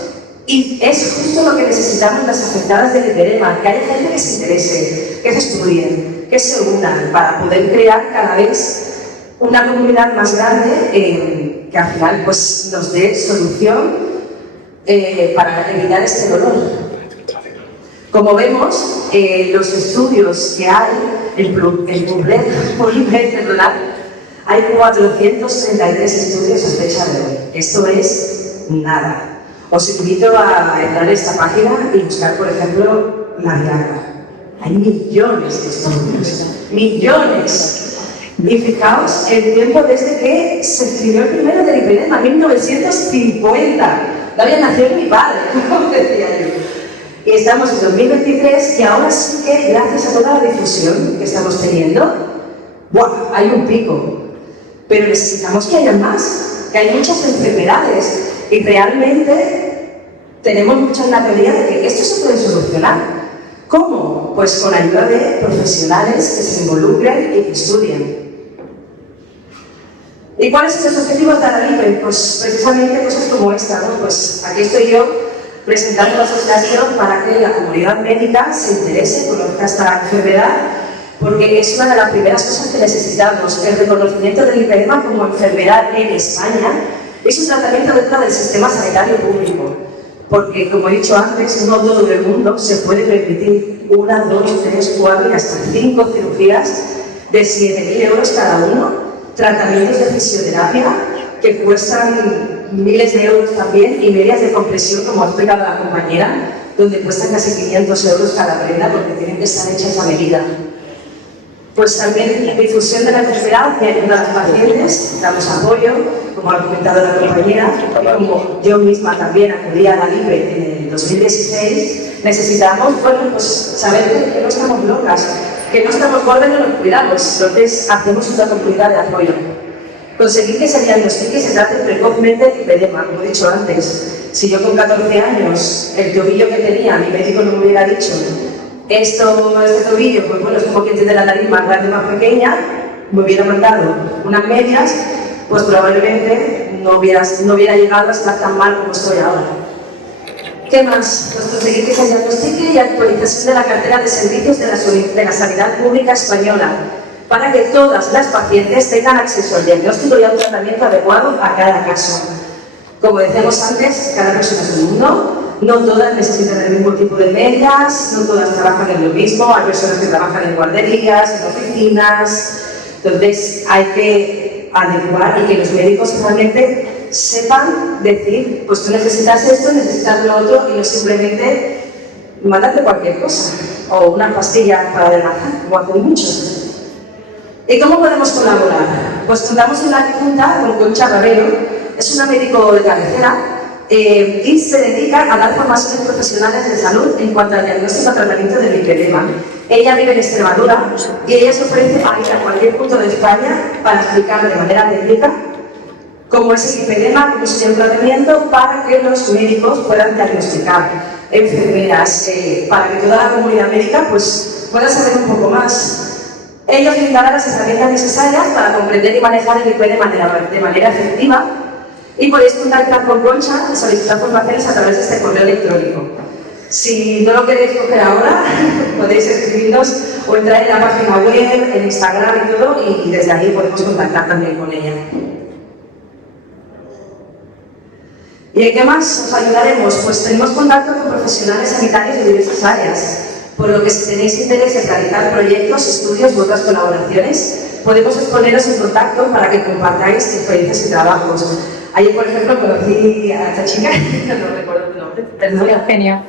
y es justo lo que necesitamos las afectadas del lipedema, que haya gente que se interese, que se estudien, que se unan para poder crear cada vez una comunidad más grande que al final pues, nos dé solución para evitar este dolor. Como vemos, los estudios que hay, el PubMed, hay 433 estudios a fecha de hoy. Esto es nada. Os invito a entrar en esta página y buscar, por ejemplo, la Viagra. Hay millones de estudios, millones. Y fijaos el tiempo desde que se escribió el primero del lipedema, 1950. No había nacido mi padre, como decía yo. Y estamos en 2023 y ahora sí que, gracias a toda la difusión que estamos teniendo, ¡buah!, hay un pico. Pero necesitamos que haya más, que hay muchas enfermedades. Y realmente tenemos mucho en la teoría de que esto se puede solucionar. ¿Cómo? Pues con ayuda de profesionales que se involucren y que estudien. ¿Y cuáles son los objetivos de la LIPE? Pues precisamente cosas como esta, ¿no? Pues aquí estoy yo presentando la asociación para que la comunidad médica se interese, conozca esta enfermedad, porque es una de las primeras cosas que necesitamos. El reconocimiento del lipedema como enfermedad en España es un tratamiento dentro del sistema sanitario público, porque, como he dicho antes, no todo el mundo se puede permitir 1, 2, 3, 4 y hasta 5 cirugías de 7.000 euros cada uno, tratamientos de fisioterapia que cuestan miles de euros también, y medias de compresión, como ha explicado la compañera, donde cuestan casi 500 euros cada prenda porque tienen que estar hechas a medida. Pues también la difusión de la enfermedad, que ayuda a los pacientes, damos apoyo, como ha comentado la compañera, como yo misma también acudí a la LIPE en el 2016, necesitamos, bueno, pues saber que no estamos locas, que no estamos gordas y no nos cuidamos, entonces hacemos una comunidad de apoyo. Conseguir que se diagnostique y se trate precozmente el lipedema, como he dicho antes. Si yo con 14 años, el tobillo que tenía, mi médico no me hubiera dicho, este tobillo, pues bueno, es como quien tiene la nariz más grande o más pequeña, me hubiera mandado unas medias, pues probablemente no hubiera llegado a estar tan mal como estoy ahora. ¿Qué más? Pues conseguir que se diagnostique y actualización de la cartera de servicios de la sanidad pública española, para que todas las pacientes tengan acceso al diagnóstico y a un tratamiento adecuado a cada caso. Como decíamos antes, cada persona es un mundo, no todas necesitan el mismo tipo de medias, no todas trabajan en lo mismo, hay personas que trabajan en guarderías, en oficinas, entonces hay que adecuar y que los médicos realmente sepan decir, pues tú necesitas esto, necesitas lo otro, y no simplemente mandarte cualquier cosa, o una pastilla para adelgazar, como hacen muchos. ¿Y cómo podemos colaborar? Pues contamos en la Junta con Concha Ravero, es una médico de cabecera y se dedica a dar formaciones profesionales de salud en cuanto al diagnóstico y tratamiento del lipedema. Ella vive en Extremadura y ella se ofrece a ir a cualquier punto de España para explicar de manera técnica cómo es el lipedema, cómo sería el tratamiento, para que los médicos puedan diagnosticar, enfermeras, para que toda la comunidad médica pues, pueda saber un poco más. Ellos brindarán las herramientas necesarias para comprender y manejar el lipedema de manera efectiva, y podéis contactar con Concha y solicitar formaciones a través de este correo electrónico. Si no lo queréis coger ahora, podéis escribirnos o entrar en la página web, en Instagram y todo, y desde ahí podemos contactar también con ella. ¿Y en qué más os ayudaremos? Pues tenemos contacto con profesionales sanitarios de diversas áreas, por lo que si tenéis interés en realizar proyectos, estudios u otras colaboraciones, podemos exponeros en contacto para que compartáis experiencias y trabajos. Ayer, por ejemplo, conocí a esta chica, no recuerdo tu nombre, perdón, Eugenia.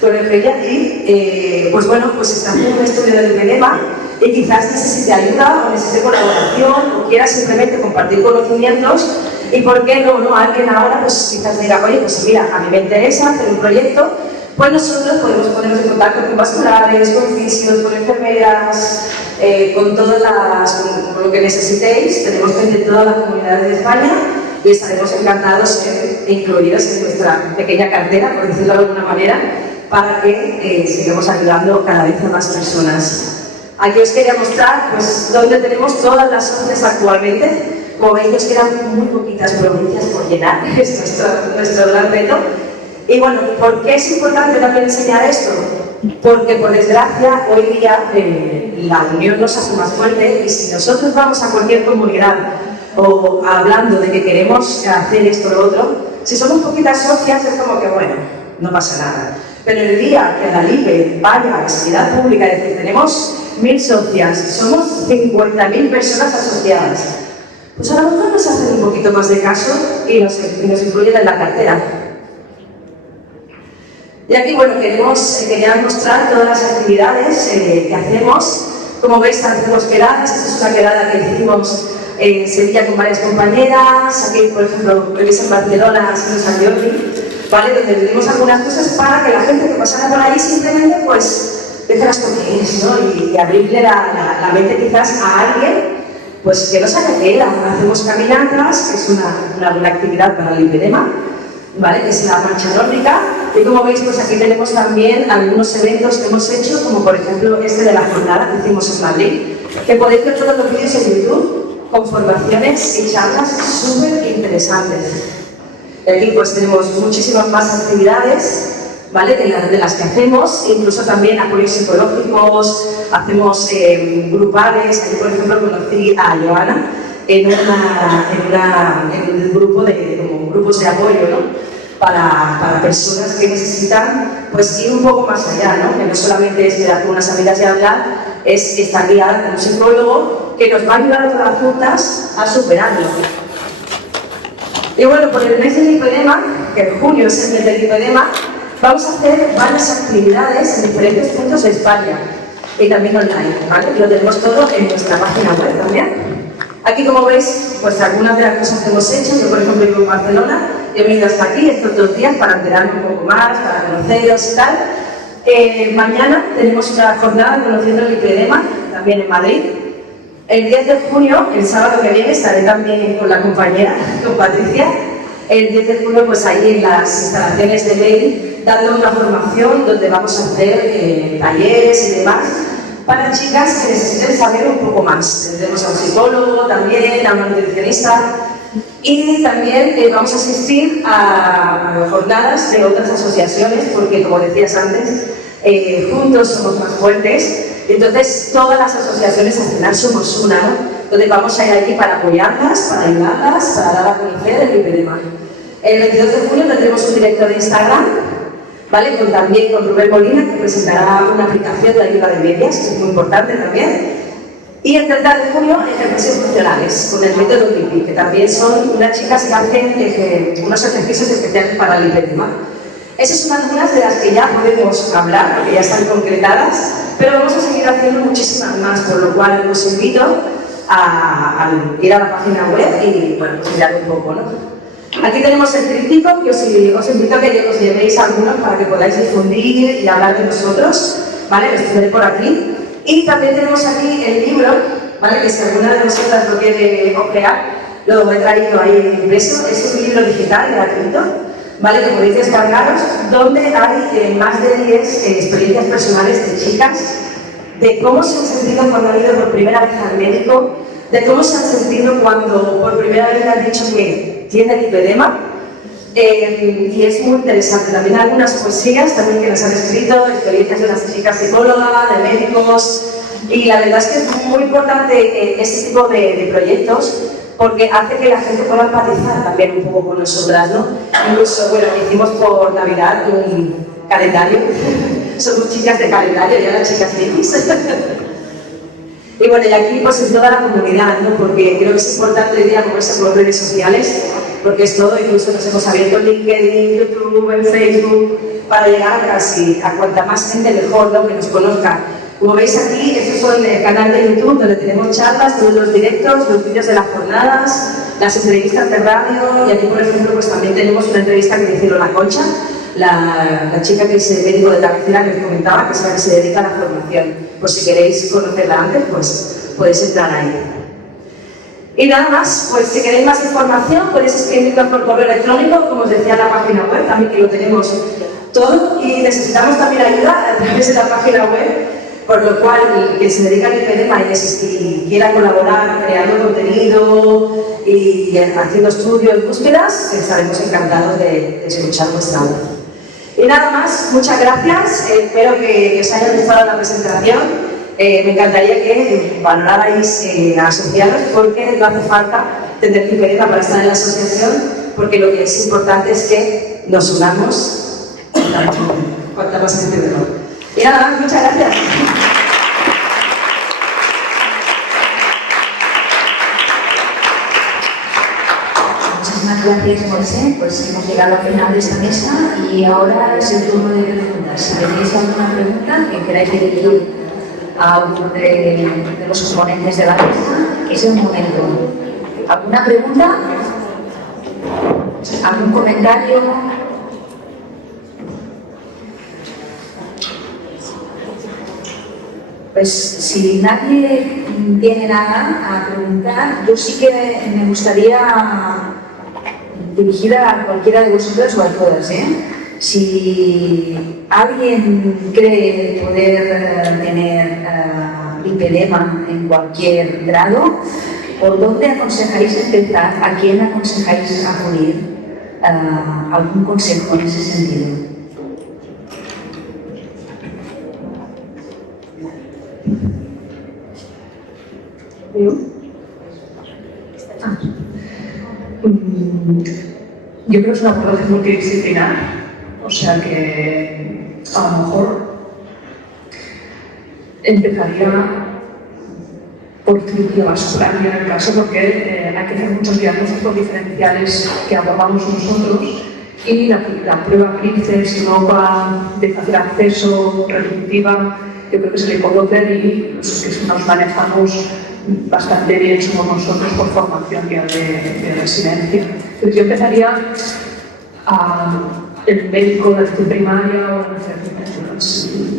Con Eugenia, y pues bueno, pues está haciendo un estudio del lipedema y quizás necesite ayuda o necesite colaboración o quiera simplemente compartir conocimientos, y por qué no, alguien ahora pues quizás diga, oye, pues mira, a mí me interesa hacer un proyecto, pues nosotros podemos ponernos en contacto con vasculares, con fisios, con enfermeras, con con lo que necesitéis. Tenemos gente de todas las comunidades de España y estaremos encantados en incluiros en nuestra pequeña cartera, por decirlo de alguna manera, para que sigamos ayudando cada vez a más personas. Aquí os quería mostrar pues, dónde tenemos todas las socias actualmente. Como veis, nos quedan muy poquitas provincias por llenar, es nuestro gran reto. Y bueno, ¿por qué es importante también enseñar esto? Porque por desgracia hoy día la unión nos hace más fuerte, y si nosotros vamos a cualquier comunidad o hablando de que queremos hacer esto o lo otro, si somos poquitas socias es como que bueno, no pasa nada. Pero el día que la LIPE vaya a la sanidad pública, es decir, tenemos 1000 socias, somos 50.000 personas asociadas, pues a lo mejor nos hacen un poquito más de caso y nos incluyen en la cartera. Y aquí, bueno, quería mostrar todas las actividades que hacemos. Como veis, hacemos quedadas. Esta es una quedada que hicimos en Sevilla con varias compañeras. Aquí, por ejemplo, veis en Barcelona, en San Jordi, ¿vale? Donde pedimos algunas cosas para que la gente que pasara por ahí simplemente, pues, deje las tonterías, ¿no? Y abrirle la mente quizás a alguien, pues, que no sabe qué era. Hacemos caminatas, que es una buena actividad para el lipedema, ¿vale? Que es la marcha nórdica. Y como veis, pues aquí tenemos también algunos eventos que hemos hecho, como por ejemplo este de la jornada que hicimos en Madrid, que podéis ver todos los vídeos en YouTube con formaciones y charlas súper interesantes. Y aquí pues tenemos muchísimas más actividades, ¿vale? de las que hacemos, incluso también apoyos psicológicos, hacemos grupales. Aquí por ejemplo conocí a Joana en un grupo como grupos de apoyo, ¿no? Para personas que necesitan pues, ir un poco más allá, ¿no? Que no solamente es quedar con unas amigas y hablar, es estar guiada con un psicólogo que nos va a ayudar a todas juntas a superarlo. Y bueno, por el mes del lipedema, que en junio es el mes del lipedema, vamos a hacer varias actividades en diferentes puntos de España y también online, ¿vale? Lo tenemos todo en nuestra página web también. Aquí, como veis, pues algunas de las cosas que hemos hecho. Yo, por ejemplo, vivo en Barcelona, he venido hasta aquí estos 2 días para enterarme un poco más, para conoceros y tal. Mañana tenemos una jornada conociendo el lipedema, también en Madrid. El 10 de junio, el sábado que viene, estaré también con la compañera, con Patricia, el 10 de junio, pues ahí en las instalaciones de MEDI, dando una formación donde vamos a hacer talleres y demás para chicas que necesiten saber un poco más. Tendremos a un psicólogo también, a un nutricionista, y también vamos a asistir a jornadas de otras asociaciones, porque como decías antes, juntos somos más fuertes. Entonces todas las asociaciones al final somos una, ¿no? Entonces vamos a ir allí para apoyarlas, para ayudarlas, para dar a conocer el lipedema. El 22 de junio tendremos un directo de Instagram, ¿vale? También con Rubén Molina, que presentará una aplicación de ayuda de medias, que es muy importante también. Y el 30 de junio, ejercicios funcionales, con el método Lipi, que también son unas chicas que hacen unos ejercicios especiales para el lipedema. Esas son algunas de las que ya podemos hablar, porque ya están concretadas, pero vamos a seguir haciendo muchísimas más, por lo cual os invito a ir a la página web y, bueno, pues mirar un poco, ¿no? Aquí tenemos el tríptico, que os invito a que os llevéis algunos para que podáis difundir y hablar de nosotros, ¿vale? Los tendré por aquí. Y también tenemos aquí el libro, ¿vale? Que si alguna de vosotras lo quiere ojear, lo he traído ahí impreso. Es un libro digital gratuito, ¿vale? Que podéis descargaros, donde hay más de 10 experiencias personales de chicas, de cómo se han sentido cuando han ido por primera vez al médico, de cómo se han sentido cuando por primera vez le han dicho que tiene lipedema. Y es muy interesante. También algunas poesías también que nos han escrito, experiencias de unas chicas psicólogas, de médicos, y la verdad es que es muy importante este tipo de proyectos, porque hace que la gente pueda empatizar también un poco con nosotras, ¿no? Incluso, bueno, hicimos por Navidad un calendario, somos chicas de calendario y ahora chicas frikis. Y bueno, y aquí pues en toda la comunidad, ¿no? Porque creo que es importante hoy día moverse por redes sociales, porque es todo, incluso nos hemos abierto en LinkedIn, YouTube, en Facebook, para llegar casi a cuanta más gente mejor, ¿no? Que nos conozca. Como veis aquí, estos son el canal de YouTube donde tenemos charlas, todos los directos, los vídeos de las jornadas, las entrevistas de radio, y aquí por ejemplo pues también tenemos una entrevista que me hicieron la Concha, la chica que es médico de cabecera que os comentaba, que es la que se dedica a la formación. Pues si queréis conocerla antes, pues podéis entrar ahí. Y nada más, pues si queréis más información podéis escribirnos por correo electrónico, como os decía en la página web, también que lo tenemos todo, y necesitamos también ayuda a través de la página web, por lo cual quien se dedica al lipedema y quiera colaborar creando contenido y haciendo estudios, búsquedas, estaremos encantados de escuchar vuestra voz. Y nada más, muchas gracias, espero que os haya gustado la presentación. Me encantaría que valorarais asociaros, porque no hace falta tener lipedema para estar en la asociación, porque lo que es importante es que nos unamos cuanta más gente mejor. Y nada más, muchas gracias. Muchísimas gracias, Monse. Pues hemos llegado al final de esta mesa y ahora es el turno de preguntas. Si tenéis alguna pregunta que queráis dirigir a uno de los componentes de la mesa, es el momento. ¿Alguna pregunta? ¿Algún comentario? Pues si nadie tiene nada a preguntar, yo sí que me gustaría dirigir a cualquiera de vosotros o a todas, Si alguien cree poder tener lipedema en cualquier grado, ¿por dónde aconsejáis empezar? ¿A quién aconsejáis acudir? ¿Algún consejo en ese sentido? Yo creo que es un abordaje multidisciplinar, o sea que a lo mejor empezaría por cirugía vascular en el caso, porque hay que hacer muchos diagnósticos diferenciales que abordamos nosotros, y la prueba PRINCES, NOVA, de fácil acceso, repetitiva, yo creo que se le puede ver, y los que nos manejamos bastante bien somos nosotros por formación ya de residencia. Entonces yo empezaría el médico de atención primaria o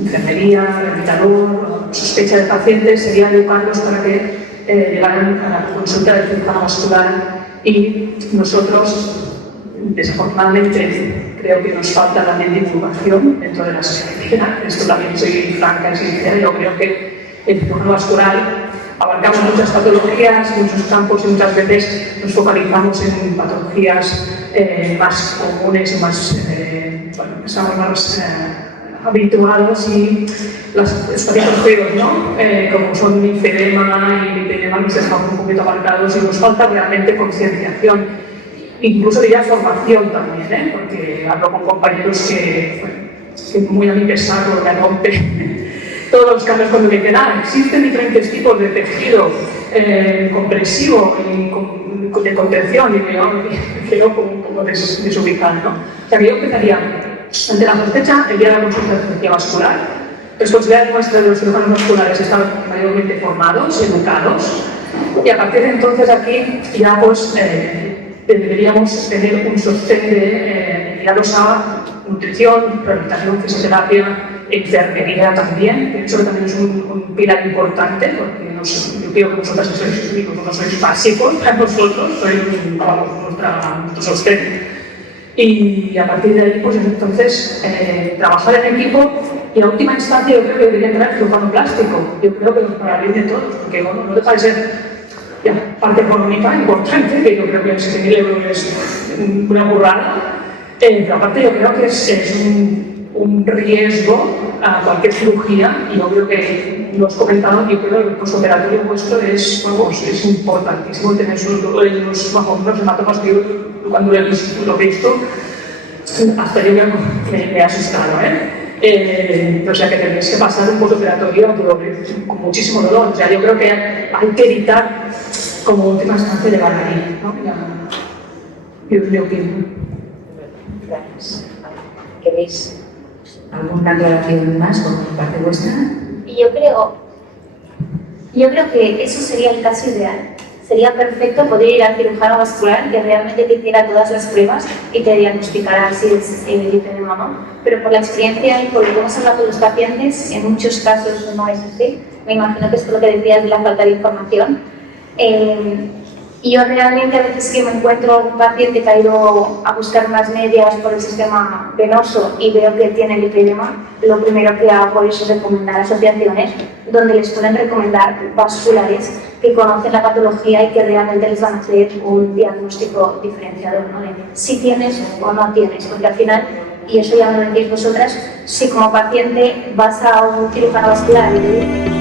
enfermería, rehabilitador, sospecha de pacientes, sería educarlos para que llegaran a la consulta del cirujano vascular, y nosotros Desafortunadamente, creo que nos falta también divulgación dentro de la sociedad. Esto también soy franca y sincera. Yo creo que el cirujano vascular abarcamos muchas patologías, muchos campos y muchas veces nos focalizamos en patologías más comunes y más, estamos más habituados y los pacientes feos, ¿no? Como son linfedema y lipedema, nos dejamos un poquito apartados y nos falta realmente concienciación, incluso diría formación también, porque hablo con compañeros que muy a mi pesar lo que rompe todos los cambios cuando me dicen, existen diferentes tipos de tejido compresivo y de contención, y me quedo como desubicado, ¿no? O sea, que yo empezaría, ante la sospecha, el día de la consulta de cirugía vascular, responsabilidad nuestra de los cirujanos vasculares estar mayormente formados, educados, y a partir de entonces aquí ya pues deberíamos tener un sostén de mirados a nutrición, rehabilitación, fisioterapia, enfermería también, que eso también es un pilar importante, porque yo creo que vosotras sois básicos para nosotros, sois nuestro sostén. Y a partir de ahí, pues entonces, trabajar en equipo y a última instancia yo creo que debería entrar el cirujano plástico. Yo creo que para bien de todos, porque bueno, no deja de ser parte económica importante, que yo creo que 7.000 euros es una burrada, pero aparte yo creo que es un riesgo a cualquier cirugía, y yo creo que lo has comentado, yo creo que el postoperatorio vuestro es importantísimo tener unos hematomas que yo cuando lo he visto hasta yo me he asustado, o sea que tenéis que pasar un postoperatorio con muchísimo dolor, o sea yo creo que hay que evitar como última instancia llegar ahí, ¿no? Yo opino. Gracias. ¿Queréis alguna aclaración más por parte vuestra? Yo creo que eso sería el caso ideal. Sería perfecto poder ir al cirujano vascular que realmente te hiciera todas las pruebas y te diagnosticara si es lipedema o no. Pero por la experiencia y por lo que hemos hablado con los pacientes, en muchos casos no es así. Me imagino que es por lo que decías de la falta de información. Y yo realmente a veces que me encuentro un paciente que ha ido a buscar unas medias por el sistema venoso y veo que tiene lipedema, lo primero que hago es recomendar asociaciones donde les pueden recomendar vasculares que conocen la patología y que realmente les van a hacer un diagnóstico diferenciador, ¿no? De si tienes o no tienes, porque al final, y eso ya me lo decís vosotras, si como paciente vas a un cirujano vascular y